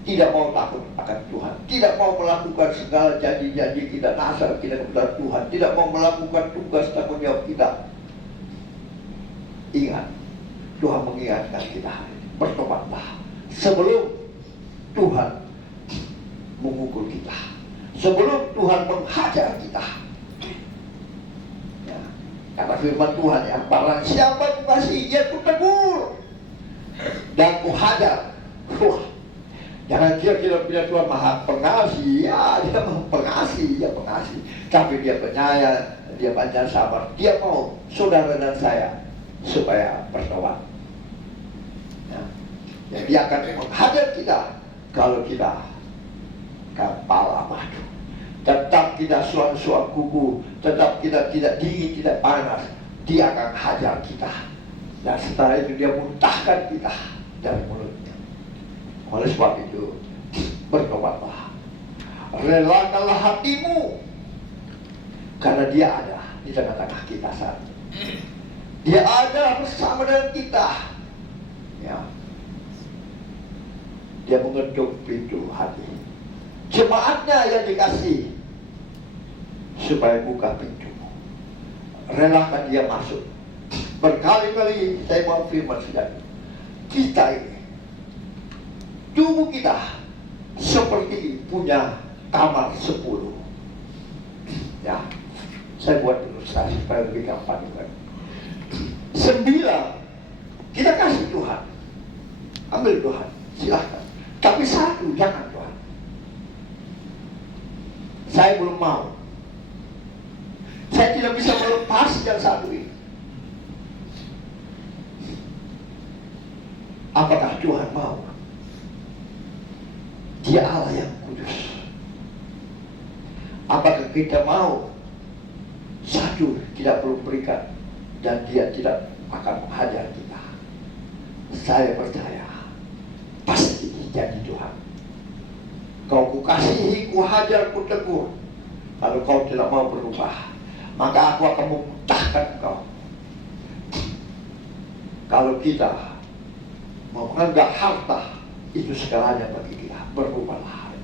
tidak mau takut akan Tuhan, tidak mau melakukan segala janji-janji kita, nazar kita kepada Tuhan, tidak mau melakukan tugas tanggung jawab kita. Ingat, Tuhan mengingatkan kita, bertobatlah sebelum Tuhan mengukur kita, sebelum Tuhan menghajar kita. Ya, kata firman Tuhan, ya, barang siapa ku kasih, ia ku tegur dan ku hajar. Wah, jangan kira-kira bila Tuhan maha pengasih. Ya, dia maha pengasih, ya pengasih. Tapi dia penyayang, dia panjang sabar. Dia mau saudara dan saya supaya bertobat. Ya, dia akan menghajar kita. Kalau kita kepala batu, tetap kita suam-suam kuku, tetap kita tidak dingin, tidak panas, dia akan hajar kita. Dan setelah itu dia muntahkan kita dari mulutnya. Oleh sebab itu, bertobatlah, relakanlah hatimu, karena dia ada di tengah-tengah kita saat ini. Dia ada bersama dengan kita. Ya. Dia mengetuk pintu hati. Jemaatnya yang dikasih supaya buka pintu. Relakan dia masuk. Berkali-kali saya mau firman saudara, kita ini, tubuh kita seperti punya kamar 10. Ya, saya buat ilustrasi supaya lebih gampang. 9 kita kasih Tuhan, ambil Tuhan, silahkan. Tapi 1 jangan Tuhan. Saya belum mau. Saya tidak bisa melepas yang 1 ini. Apakah Tuhan mau? Dia Allah yang kudus. Apakah kita mau 1 tidak perlu berikan dan dia tidak akan menghajar kita? Saya percaya pasti jadi Tuhan. Kau kukasihi, kuhajar, kutegur, lalu kau tidak mau berubah, maka aku akan memuntahkan kau. Kalau kita mau menganggap harta itu segalanya bagi kita, berubahlah.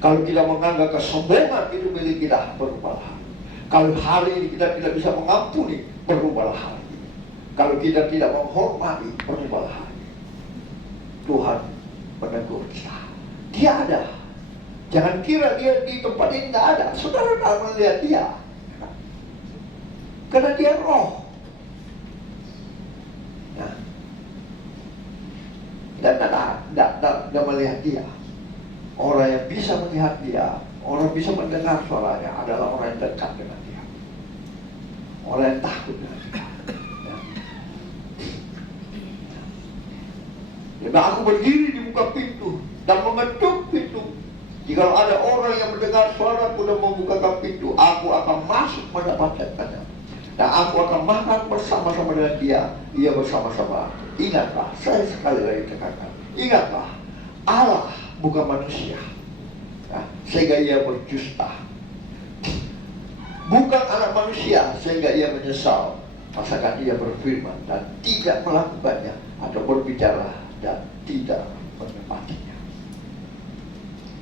Kalau kita menganggap kesombongan itu milik kita, berubahlah. Kalau hari ini kita tidak bisa mengampuni, berubahlah hari ini. Kalau kita tidak menghormati, berubahlah hari ini. Tuhan menegur kita. Dia ada. Jangan kira dia di tempat ini tidak ada. Saudara tak melihat dia, karena dia roh. Nah, dan tidak melihat dia. Orang yang bisa melihat dia, orang bisa mendengar suaranya adalah orang yang dekat dengan dia, orang yang takut dengan dia. Jadi aku berdiri di muka pintu dan mengetuk pintu. Jika ada orang yang mendengar suaraku dan membukakan pintu, aku akan masuk mendapatkannya. Dan aku akan makan bersama-sama dengan dia, ia bersama-sama. Ingatlah, saya sekali lagi tekankan, ingatlah, Allah bukan manusia, ya, sehingga ia berdusta. Bukan anak manusia sehingga ia menyesal, masakan ia berfirman dan tidak melakukannya, atau berbicara dan tidak menepatinya.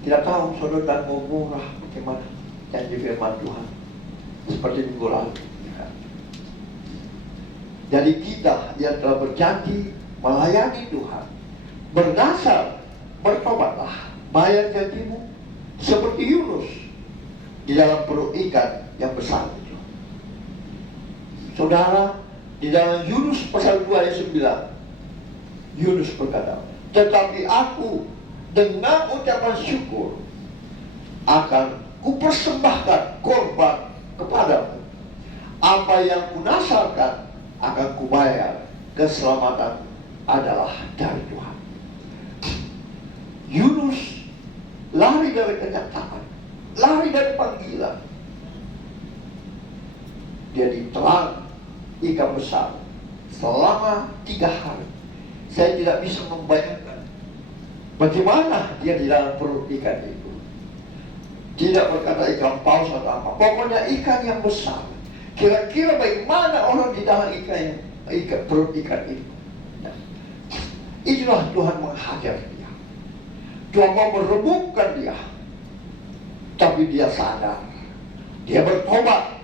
Tidak tahu saudara dan mau murah bagaimana janji firman Tuhan seperti minggu lalu. Jadi kita yang telah berjanji melayani Tuhan, berdasar bertobatlah, bayar janjimu seperti Yunus di dalam perut ikan yang besar itu. Saudara, di dalam Yunus pasal 2 ayat 9, Yunus berkata, tetapi aku dengan ucapan syukur akan kupersembahkan korban kepadamu. Apa yang kunasarkan akan kubayar. Keselamatan adalah dari Tuhan. Yunus lari dari kenyataan, lari dari panggilan. Dia ditelan ikan besar selama 3 hari. Saya tidak bisa membayangkan bagaimana dia di dalam perut ikan itu. Tidak berkata ikan paus atau apa, pokoknya ikan yang besar. Kira-kira bagaimana orang di dalam perut ikan itu. Nah, itulah Tuhan menghajar dia. Tuhan mau meremukkan dia. Tapi dia sadar, dia bertobat.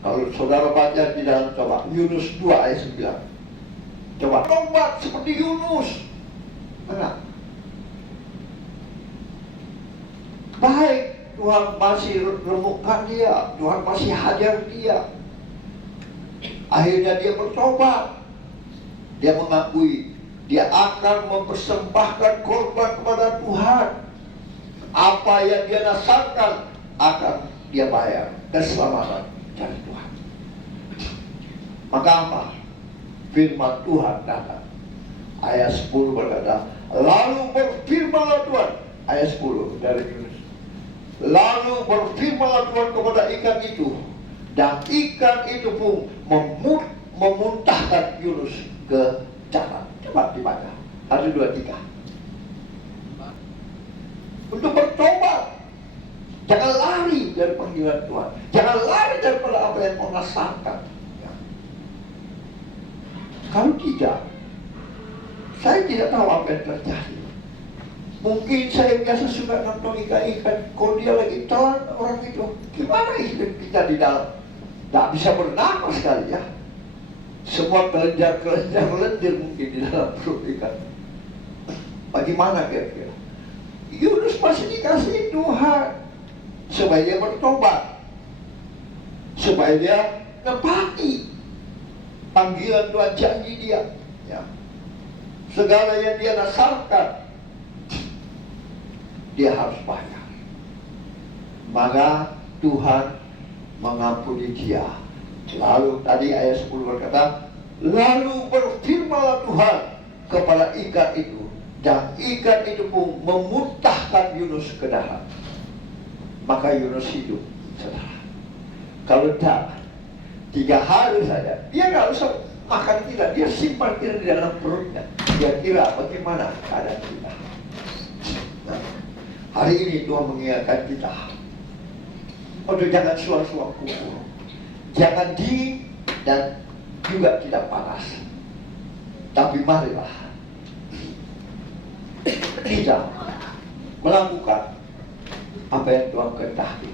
Kalau saudara baca di dalam coba Yunus 2 ayat 9, coba tobat seperti Yunus. Enggak. Baik, Tuhan masih remukkan dia, Tuhan masih hajar dia. Akhirnya dia bertobat. Dia mengakui dia akan mempersembahkan korban kepada Tuhan. Apa yang dia nasarkan akan dia bayar. Keselamatan dari Tuhan. Maka apa? Firman Tuhan datang. Ayat 10 berkata, lalu berfirmanlah Tuhan. Ayat 10 dari Yunus. Lalu berfirmanlah Tuhan kepada ikan itu, dan ikan itu pun memuntahkan Yunus ke darat. Coba dibaca 1, 2, 3. Untuk bertobat. Jangan lari dari panggilan Tuhan. Jangan lari daripada apa yang kau rasakan. Ya. Kalau tidak, saya tidak tahu apa yang terjadi. Mungkin saya biasa suka nonton ikan-ikan. Kalau dia lagi telan orang itu, gimana hidup kita di dalam? Tak bisa bernafas sekali ya. Semua kelenjar-kelenjar lendir mungkin di dalam perut ikan. Bagaimana kira-kira? Yunus masih dikasih Tuhan supaya dia bertobat, supaya dia nepati panggilan Tuhan, janji dia. Ya. Segala yang dia nasarkan, dia harus bayar. Maka Tuhan mengampuni dia. Lalu tadi ayat 10 berkata, lalu berfirmanlah Tuhan kepada ikan itu, dan ikan itu pun memuntahkan Yunus ke darat. Maka Yunus hidup, saudara. Kalau tak 3 hari saja, dia nggak usah makan kita, dia simpan kita di dalam perutnya. Dia kira bagaimana keadaan kita. Nah, hari ini Tuhan mengingatkan kita untuk jangan suam-suam kubur, jangan dingin dan juga tidak panas. Tapi marilah kita melakukan apa yang Tuhan kehendaki.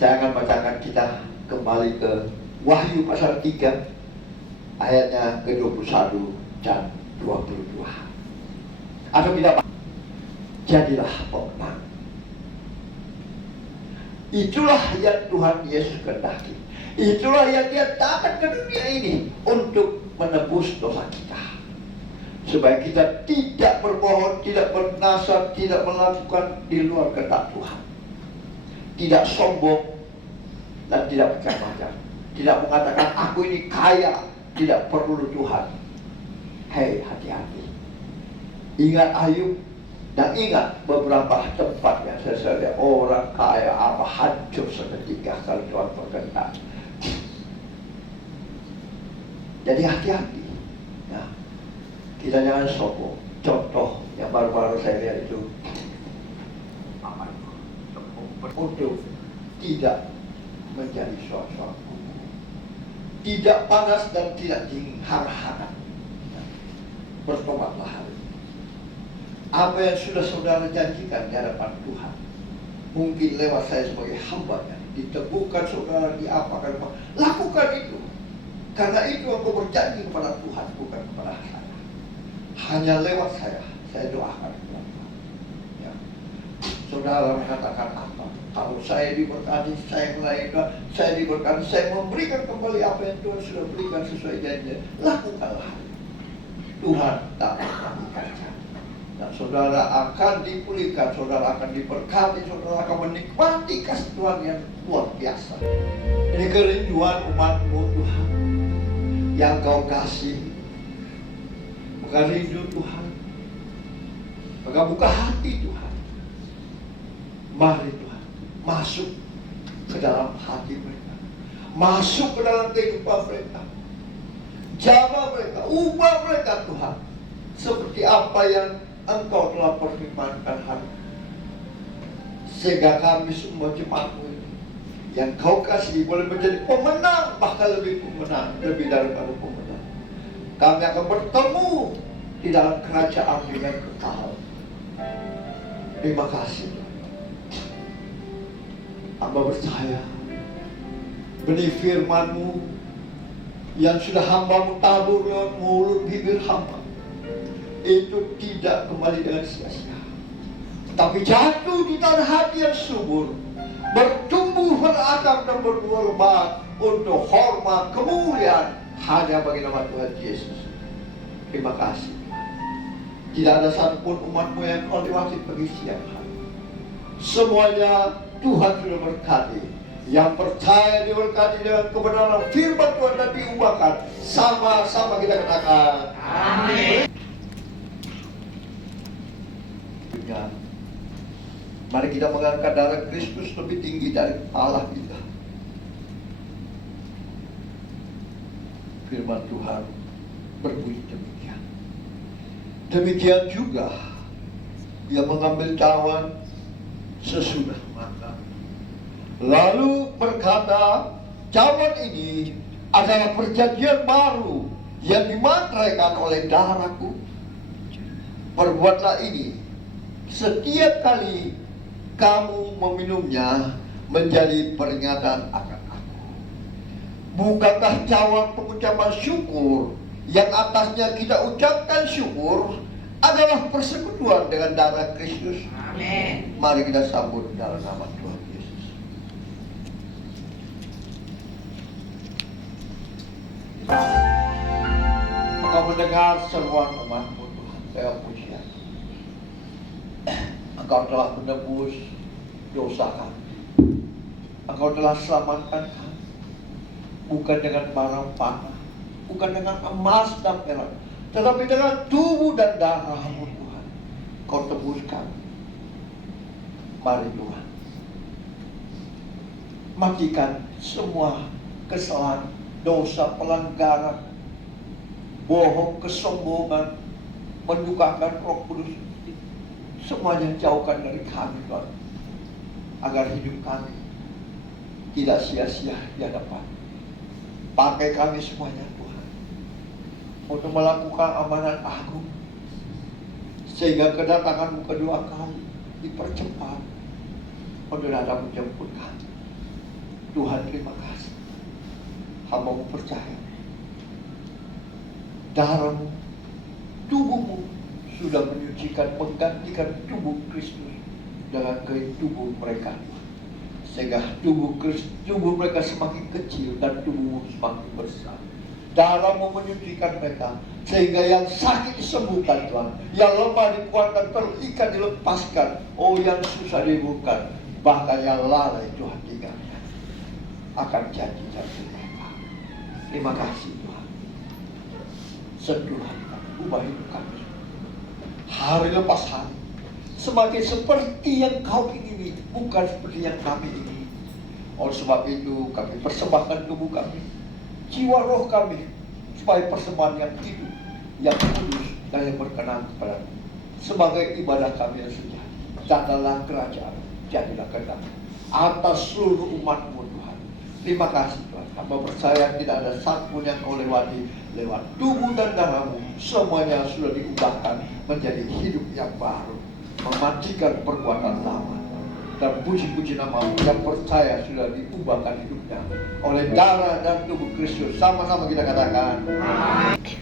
Saya akan bacakan kita kembali ke Wahyu pasal 3 ayatnya ke-21 dan 22. Atau kita jadilah pemenang. Itulah yang Tuhan Yesus kehendaki. Itulah yang Dia datang ke dunia ini untuk menebus dosa kita, supaya kita tidak berbohong, tidak bernasab, tidak melakukan di luar kehendak Tuhan, tidak sombong dan tidak macam-macam, tidak mengatakan aku ini kaya, tidak perlu Tuhan. Hei, hati-hati. Ingat Ayub. Dan ingat beberapa tempat yang saya lihat orang kaya apa hancur seketika kalau Tuhan berkehendak. Jadi hati-hati. Nah, kita jangan sombong. Contoh yang baru-baru saya lihat itu apa itu? Untuk tidak menjadi suatu tidak panas dan tidak dingin, hangat-hangat. Bertobatlah hari. Apa yang sudah saudara janjikan di hadapan Tuhan, mungkin lewat saya sebagai hamba-Nya, diteguhkan saudara, diapakan, lakukan itu. Karena itu aku berjanji kepada Tuhan, bukan kepada saya. Hanya lewat saya doakan kepada Tuhan. Ya. Saudara mengatakan apa? Kalau saya diberkati, saya melahirkan, saya diberkati, saya memberikan kembali apa yang Tuhan sudah berikan sesuai janji. Lakukanlah. Tuhan tak akan dikacau. Dan saudara akan dipulihkan, saudara akan diberkati, saudara akan menikmati kasih Tuhan yang luar biasa. Ini kerinduan umat-Mu Tuhan yang Kau kasih. Maka rindu Tuhan, maka buka hati Tuhan. Mari Tuhan masuk ke dalam hati mereka, masuk ke dalam kehidupan mereka, jamah mereka, ubah mereka Tuhan, seperti apa yang Engkau telah perfirmankan hari ini. Sehingga kami semua jemaat-Mu ini yang Kau kasih boleh menjadi pemenang, bahkan lebih pemenang, lebih daripada pemenang. Kami akan bertemu di dalam kerajaan yang kekal. Terima kasih. Hamba percaya benih firman-Mu yang sudah hamba-Mu tabur lewat mulut bibir hamba itu tidak kembali dengan sia-sia, tapi jatuh di tanah hati yang subur, bertumbuh, berakar dan berbuah lebat untuk hormat kemuliaan hanya bagi nama Tuhan Yesus. Terima kasih. Tidak ada satupun umat-Mu yang Kau lewati pagi siang hari. Semuanya Tuhan sudah berkati. Yang percaya diberkati dengan kebenaran firman Tuhan dan diubahkan. Sama-sama kita katakan amin. Mari kita mengangkat darah Kristus lebih tinggi dari Allah kita. Firman Tuhan berbunyi demikian. Demikian juga Ia mengambil cawan sesudah makan, lalu berkata, cawan ini adalah perjanjian baru yang dimateraikan oleh darahku. Perbuatlah ini setiap kali kamu meminumnya menjadi peringatan akan aku. Bukankah cawan pengucapan syukur yang atasnya kita ucapkan syukur adalah persekutuan dengan darah Kristus? Amin. Mari kita sambut dalam nama Tuhan Yesus. Engkau mendengar seruan umat-Mu Tuhan, saya puji. Engkau telah menebus dosa kami. Engkau telah selamatkan kami, bukan dengan barang panah, bukan dengan emas dan perak, tetapi dengan tubuh dan darah-Mu Tuhan. Kau tebus kami. Mari Tuhan, matikan semua kesalahan, dosa, pelanggaran, bohong, kesombongan, mendukakan Roh Kudus. Semuanya jauhkan dari kami, Tuhan, agar hidup kami tidak sia-sia di hadapan. Pakai kami semuanya, Tuhan, untuk melakukan amanat agung, sehingga kedatangan-Mu kedua kali dipercepat untuk datang menjemput kami. Tuhan, terima kasih. Hamba-Mu percaya darah-Mu, tubuh-Mu sudah menyucikan, menggantikan tubuh Kristus dengan kain tubuh mereka, sehingga tubuh mereka semakin kecil dan tubuh semakin besar. Darah-Mu menyucikan mereka, sehingga yang sakit disembuhkan Tuhan, yang lemah dikuatkan, terikat dilepaskan, yang susah dibuka, bahkan yang lalai Tuhan tinggalkan akan jadi mereka. Terima kasih Tuhan. Sentuh hati kami, ubah hidup kami hari lepas hari, semakin seperti yang Kau ingini, bukan seperti yang kami ingini. Oleh sebab itu kami persembahkan tubuh kami, jiwa roh kami, supaya persembahan yang hidup, yang kudus dan yang berkenan kepada-Mu, sebagai ibadah kami yang sejati. Datanglah kerajaan, jadilah kehendak atas seluruh umat-Mu Tuhan. Terima kasih Tuhan. Hamba percaya tidak ada satu pun yang Kau lewati. Lewat tubuh dan darah-Mu, semuanya sudah diubahkan menjadi hidup yang baru, mematikan perbuatan lama. Dan puji-puji nama-Mu yang percaya sudah diubahkan hidupnya oleh darah dan tubuh Kristus. Sama-sama kita katakan amin.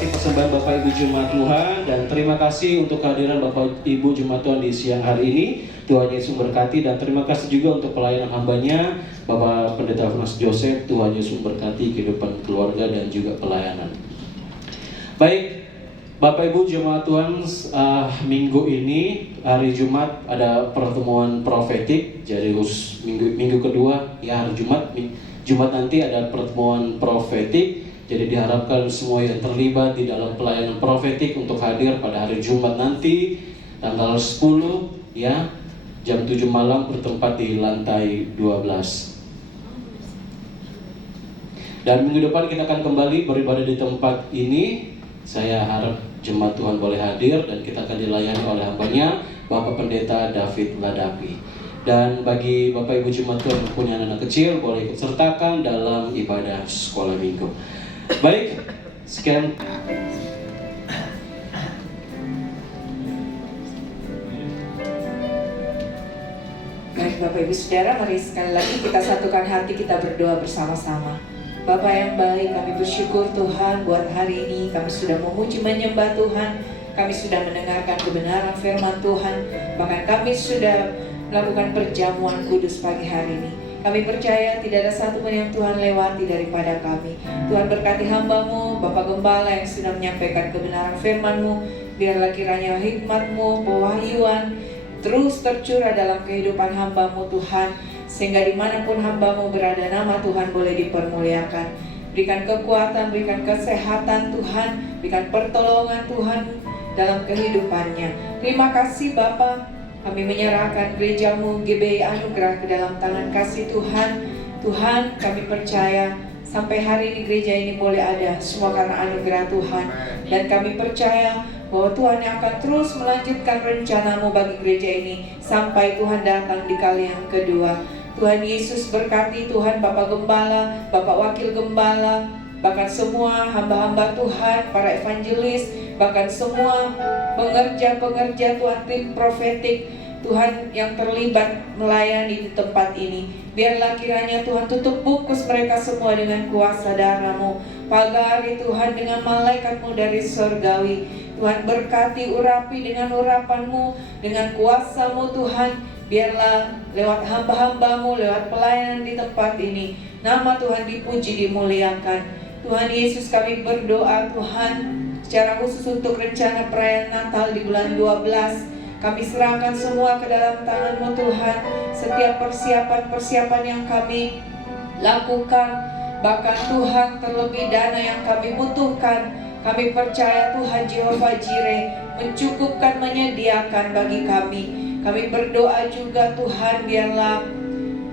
Persembahan Bapak Ibu Jemaat Tuhan, dan terima kasih untuk kehadiran Bapak Ibu Jemaat Tuhan di siang hari ini. Tuhan Yesus berkati, dan terima kasih juga untuk pelayanan hambanya Bapak Pendeta Alfons Joseph. Tuhan Yesus berkati kehidupan keluarga dan juga pelayanan. Baik Bapak Ibu Jemaat Tuhan, minggu ini hari Jumat ada pertemuan profetik. Jadi minggu kedua ya, hari Jumat nanti ada pertemuan profetik. Jadi diharapkan semua yang terlibat di dalam pelayanan profetik untuk hadir pada hari Jumat nanti tanggal 10 ya. jam 7 malam bertempat di lantai 12. Dan minggu depan kita akan kembali beribadah di tempat ini. Saya harap jemaat Tuhan boleh hadir dan kita akan dilayani oleh hambanya Bapak Pendeta David Ladapi. Dan bagi Bapak Ibu jemaat Tuhan yang punya anak kecil boleh ikut sertakan dalam ibadah sekolah minggu. Baik, sekian. Baik Bapak Ibu Saudara, mari sekali lagi kita satukan hati, kita berdoa bersama-sama. Bapak yang baik, kami bersyukur Tuhan buat hari ini kami sudah memuji menyembah Tuhan, kami sudah mendengarkan kebenaran firman Tuhan, bahkan kami sudah melakukan perjamuan kudus pagi hari ini. Kami percaya tidak ada satu pun yang Tuhan lewati daripada kami. Tuhan berkati hamba-Mu, Bapak Gembala yang sudah menyampaikan kebenaran firman-Mu. Biarlah kiranya hikmat-Mu, pewahyuan terus tercurah dalam kehidupan hamba-Mu Tuhan, sehingga dimanapun hamba-Mu berada, nama Tuhan boleh dipermuliakan. Berikan kekuatan, berikan kesehatan Tuhan, berikan pertolongan Tuhan dalam kehidupannya. Terima kasih Bapa, kami menyerahkan gereja-Mu GBI Anugerah ke dalam tangan kasih Tuhan. Tuhan, kami percaya sampai hari ini gereja ini boleh ada semua karena anugerah Tuhan. Dan kami percaya bahwa Tuhan yang akan terus melanjutkan rencana-Mu bagi gereja ini sampai Tuhan datang di kali yang kedua. Tuhan Yesus berkati Tuhan Bapak Gembala, Bapak Wakil Gembala, bahkan semua hamba-hamba Tuhan, para evangelis, bahkan semua pengerja-pengerja Tuhan, tim profetik Tuhan yang terlibat melayani di tempat ini. Biarlah kiranya Tuhan tutup bungkus mereka semua dengan kuasa darah-Mu. Pagari Tuhan dengan malaikat-Mu dari surgawi. Tuhan berkati, urapi dengan urapan-Mu, dengan kuasa-Mu Tuhan. Biarlah lewat hamba-hamba-Mu, lewat pelayanan di tempat ini, nama Tuhan dipuji, dimuliakan. Tuhan Yesus, kami berdoa Tuhan secara khusus untuk rencana perayaan Natal di bulan 12. Kami serahkan semua ke dalam tangan-Mu Tuhan. Setiap persiapan-persiapan yang kami lakukan, bahkan Tuhan terlebih dana yang kami butuhkan, kami percaya Tuhan Jehovah Jireh mencukupkan, menyediakan bagi kami. Kami berdoa juga Tuhan, biarlah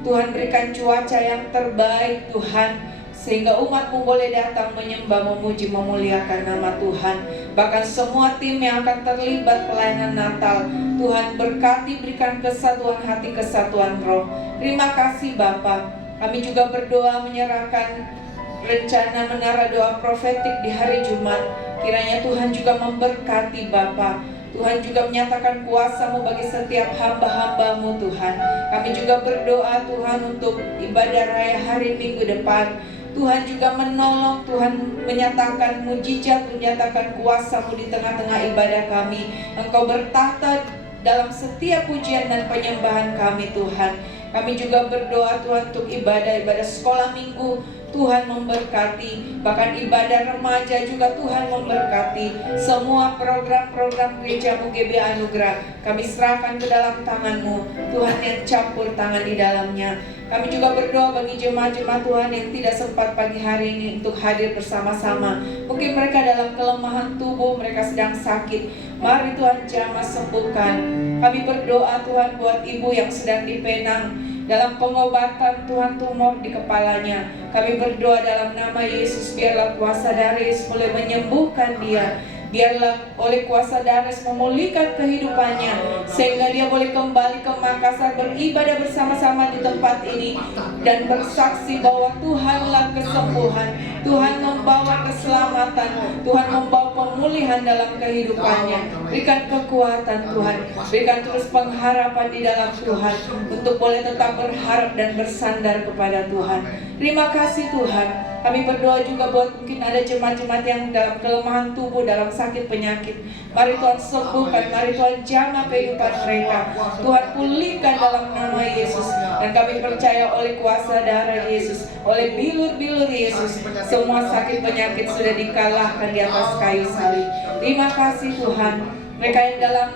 Tuhan berikan cuaca yang terbaik Tuhan, sehingga umat-Mu boleh datang menyembah, memuji, memuliakan nama Tuhan. Bahkan semua tim yang akan terlibat pelayanan Natal, Tuhan berkati, berikan kesatuan hati, kesatuan roh. Terima kasih Bapa. Kami juga berdoa menyerahkan rencana menara doa profetik di hari Jumat. Kiranya Tuhan juga memberkati Bapa. Tuhan juga menyatakan kuasa-Mu bagi setiap hamba-hamba-Mu Tuhan. Kami juga berdoa Tuhan untuk ibadah raya hari Minggu depan. Tuhan juga menolong, Tuhan menyatakan mujizat, menyatakan kuasa-Mu di tengah-tengah ibadah kami. Engkau bertahta dalam setiap pujian dan penyembahan kami Tuhan. Kami juga berdoa Tuhan untuk ibadah sekolah minggu. Tuhan memberkati, bahkan ibadah remaja juga Tuhan memberkati. Semua program-program gereja-Mu GBI Anugerah kami serahkan ke dalam tangan-Mu, Tuhan yang campur tangan di dalamnya. Kami juga berdoa bagi jemaat-jemaat Tuhan yang tidak sempat pagi hari ini untuk hadir bersama-sama. Mungkin mereka dalam kelemahan tubuh, mereka sedang sakit. Mari Tuhan jamah sembuhkan. Kami berdoa Tuhan buat ibu yang sedang di Penang, dalam pengobatan Tuhan tumor di kepalanya. Kami berdoa dalam nama Yesus, biarlah kuasa darah Yesus boleh menyembuhkan dia. Biarlah oleh kuasa darah memulihkan kehidupannya, sehingga dia boleh kembali ke Makassar beribadah bersama-sama di tempat ini dan bersaksi bahwa Tuhanlah kesembuhan, Tuhan membawa keselamatan, Tuhan membawa pemulihan dalam kehidupannya. Berikan kekuatan Tuhan, berikan terus pengharapan di dalam Tuhan untuk boleh tetap berharap dan bersandar kepada Tuhan. Terima kasih Tuhan. Kami berdoa juga buat mungkin ada jemaat-jemaat yang dalam kelemahan tubuh, dalam sakit penyakit. Mari Tuhan sembuhkan, mari Tuhan jamah kehidupan mereka. Tuhan pulihkan dalam nama Yesus. Dan kami percaya oleh kuasa darah Yesus, oleh bilur-bilur Yesus, semua sakit penyakit sudah dikalahkan di atas kayu salib. Terima kasih Tuhan. Mereka yang dalam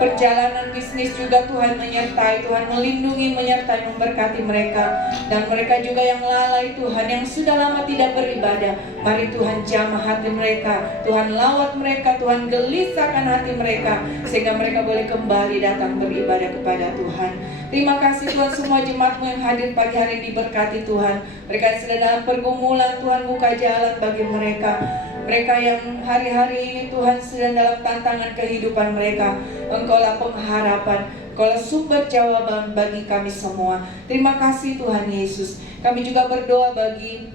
perjalanan bisnis juga Tuhan menyertai, Tuhan melindungi, menyertai, memberkati mereka. Dan mereka juga yang lalai Tuhan, yang sudah lama tidak beribadah, mari Tuhan jamah hati mereka, Tuhan lawat mereka, Tuhan gelisahkan hati mereka, sehingga mereka boleh kembali datang beribadah kepada Tuhan. Terima kasih Tuhan, semua jemaat-Mu yang hadir pagi hari ini diberkati Tuhan. Mereka yang sedang dalam pergumulan, Tuhan buka jalan bagi mereka. Mereka yang hari-hari ini Tuhan sedang dalam tantangan kehidupan mereka, Engkaulah pengharapan, Engkaulah sumber jawaban bagi kami semua. Terima kasih Tuhan Yesus. Kami juga berdoa bagi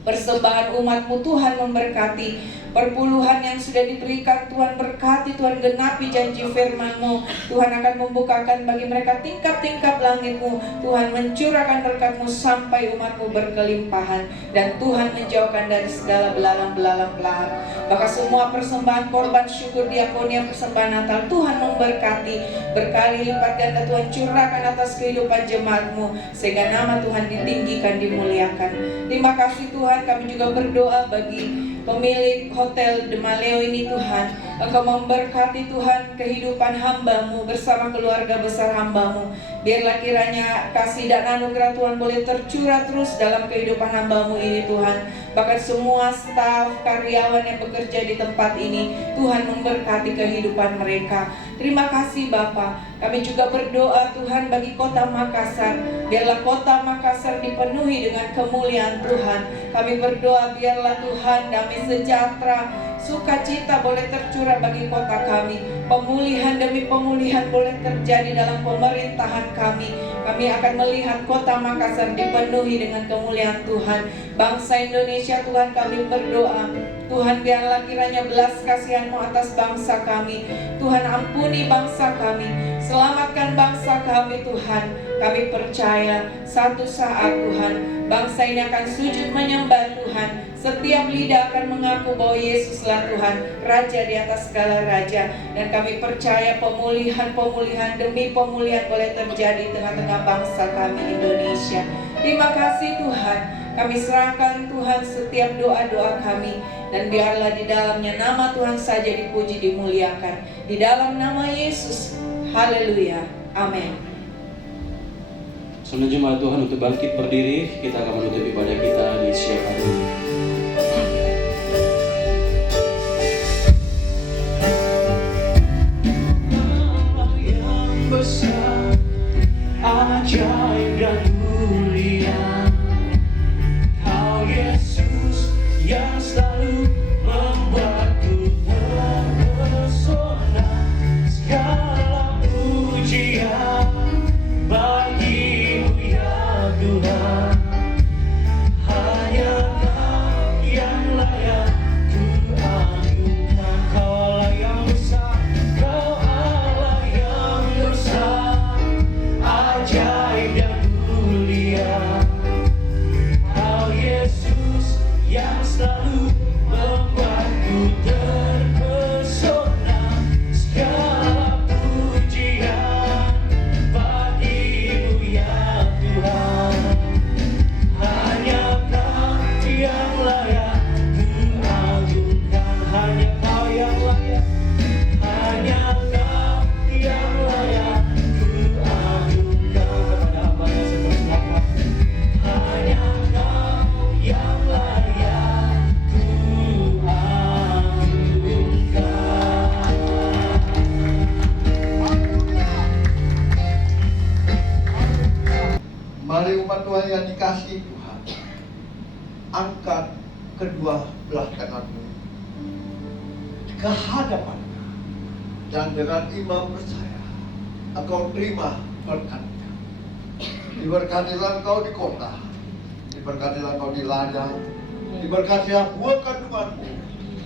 persembahan umat-Mu, Tuhan memberkati perpuluhan yang sudah diberikan, Tuhan berkati, Tuhan genapi janji firman-Mu. Tuhan akan membukakan bagi mereka tingkap-tingkap langit-Mu, Tuhan mencurahkan berkat-Mu sampai umat-Mu berkelimpahan, dan Tuhan menjauhkan dari segala belalang-belalang pelahar. Maka semua persembahan korban syukur, diakonia, persembahan Natal, Tuhan memberkati berkali lipat ganda. Tuhan curahkan atas kehidupan jemaat-Mu, sehingga nama Tuhan ditinggikan, dimuliakan. Terima kasih Tuhan. Kami juga berdoa bagi pemilik Hotel De Maleo ini Tuhan, Engkau memberkati Tuhan kehidupan hamba-Mu bersama keluarga besar hamba-Mu. Biarlah kiranya kasih dan anugerah Tuhan boleh tercurah terus dalam kehidupan hamba-Mu ini Tuhan. Bahkan semua staf, karyawan yang bekerja di tempat ini, Tuhan memberkati kehidupan mereka. Terima kasih Bapa. Kami juga berdoa Tuhan bagi kota Makassar. Biarlah kota Makassar dipenuhi dengan kemuliaan Tuhan. Kami berdoa biarlah Tuhan damai sejahtera, sukacita boleh tercurah bagi kota kami. Pemulihan demi pemulihan boleh terjadi dalam pemerintahan kami. Kami akan melihat kota Makassar dipenuhi dengan kemuliaan Tuhan. Bangsa Indonesia Tuhan, kami berdoa Tuhan, biarlah kiranya belas kasihan-Mu atas bangsa kami. Tuhan ampuni bangsa kami, selamatkan bangsa kami Tuhan. Kami percaya satu saat Tuhan, bangsa ini akan sujud menyembah Tuhan. Setiap lidah akan mengaku bahwa Yesuslah Tuhan, Raja di atas segala raja. Dan kami percaya pemulihan demi pemulihan boleh terjadi di tengah-tengah bangsa kami Indonesia. Terima kasih Tuhan. Kami serahkan Tuhan setiap doa-doa kami, dan biarlah di dalamnya nama Tuhan saja dipuji, dimuliakan. Di dalam nama Yesus, haleluya, amin. Saudara jemaat Tuhan, untuk bangkit berdiri, kita akan menutup ibadah kita di siang hari ini. Ajaib dan mulia, Kau Yesus yang selalu membuatku terpesona. Segala pujian bagi-Mu ya Tuhan, hanya Kau yang layak ku agungkan. Kau Allah yang besar, Kau Allah yang besar, ajaib dan mulia, Kau Yesus yang selalu membuatku terpesona. Segala pujian bagi-Mu ya Tuhan, hanya Kau yang layak ku agungkan. Hanya Kau yang layak, hanya Kau yang layak ku agungkan. Kepada hamba-Nya seperti apa, hanya Kau yang layak ku agungkan. Mari umat Tuhan yang dikasihi Tuhan, angkat kedua belah tanganmu ke hadapan, dan dengan iman percaya engkau terima berkatnya. Diberkatilah engkau di kota, diberkatilah engkau di ladang, diberkatilah buah kandunganmu,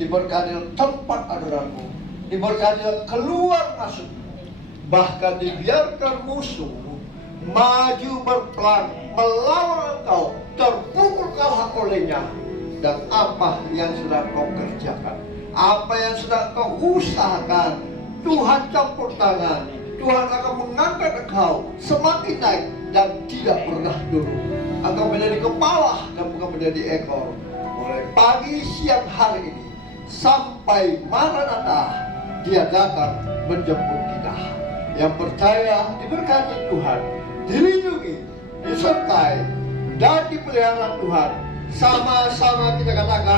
diberkatilah tempat adoranmu, diberkatilah keluar masukmu. Bahkan dibiarkan musuh maju berperang melawan engkau, terpukul kalah olehnya. Dan apa yang sedang kau kerjakan, apa yang sedang kau usahakan, Tuhan campur tangan. Tuhan akan mengangkat engkau semakin naik dan tidak pernah turun. Engkau menjadi kepala dan bukan menjadi ekor. Mulai pagi siang hari ini sampai Maranatha, Dia datang menjemput kita. yang percaya diberkati Tuhan, dilindungi, disertai, dan dipelihara Tuhan. Sama-sama kita katakan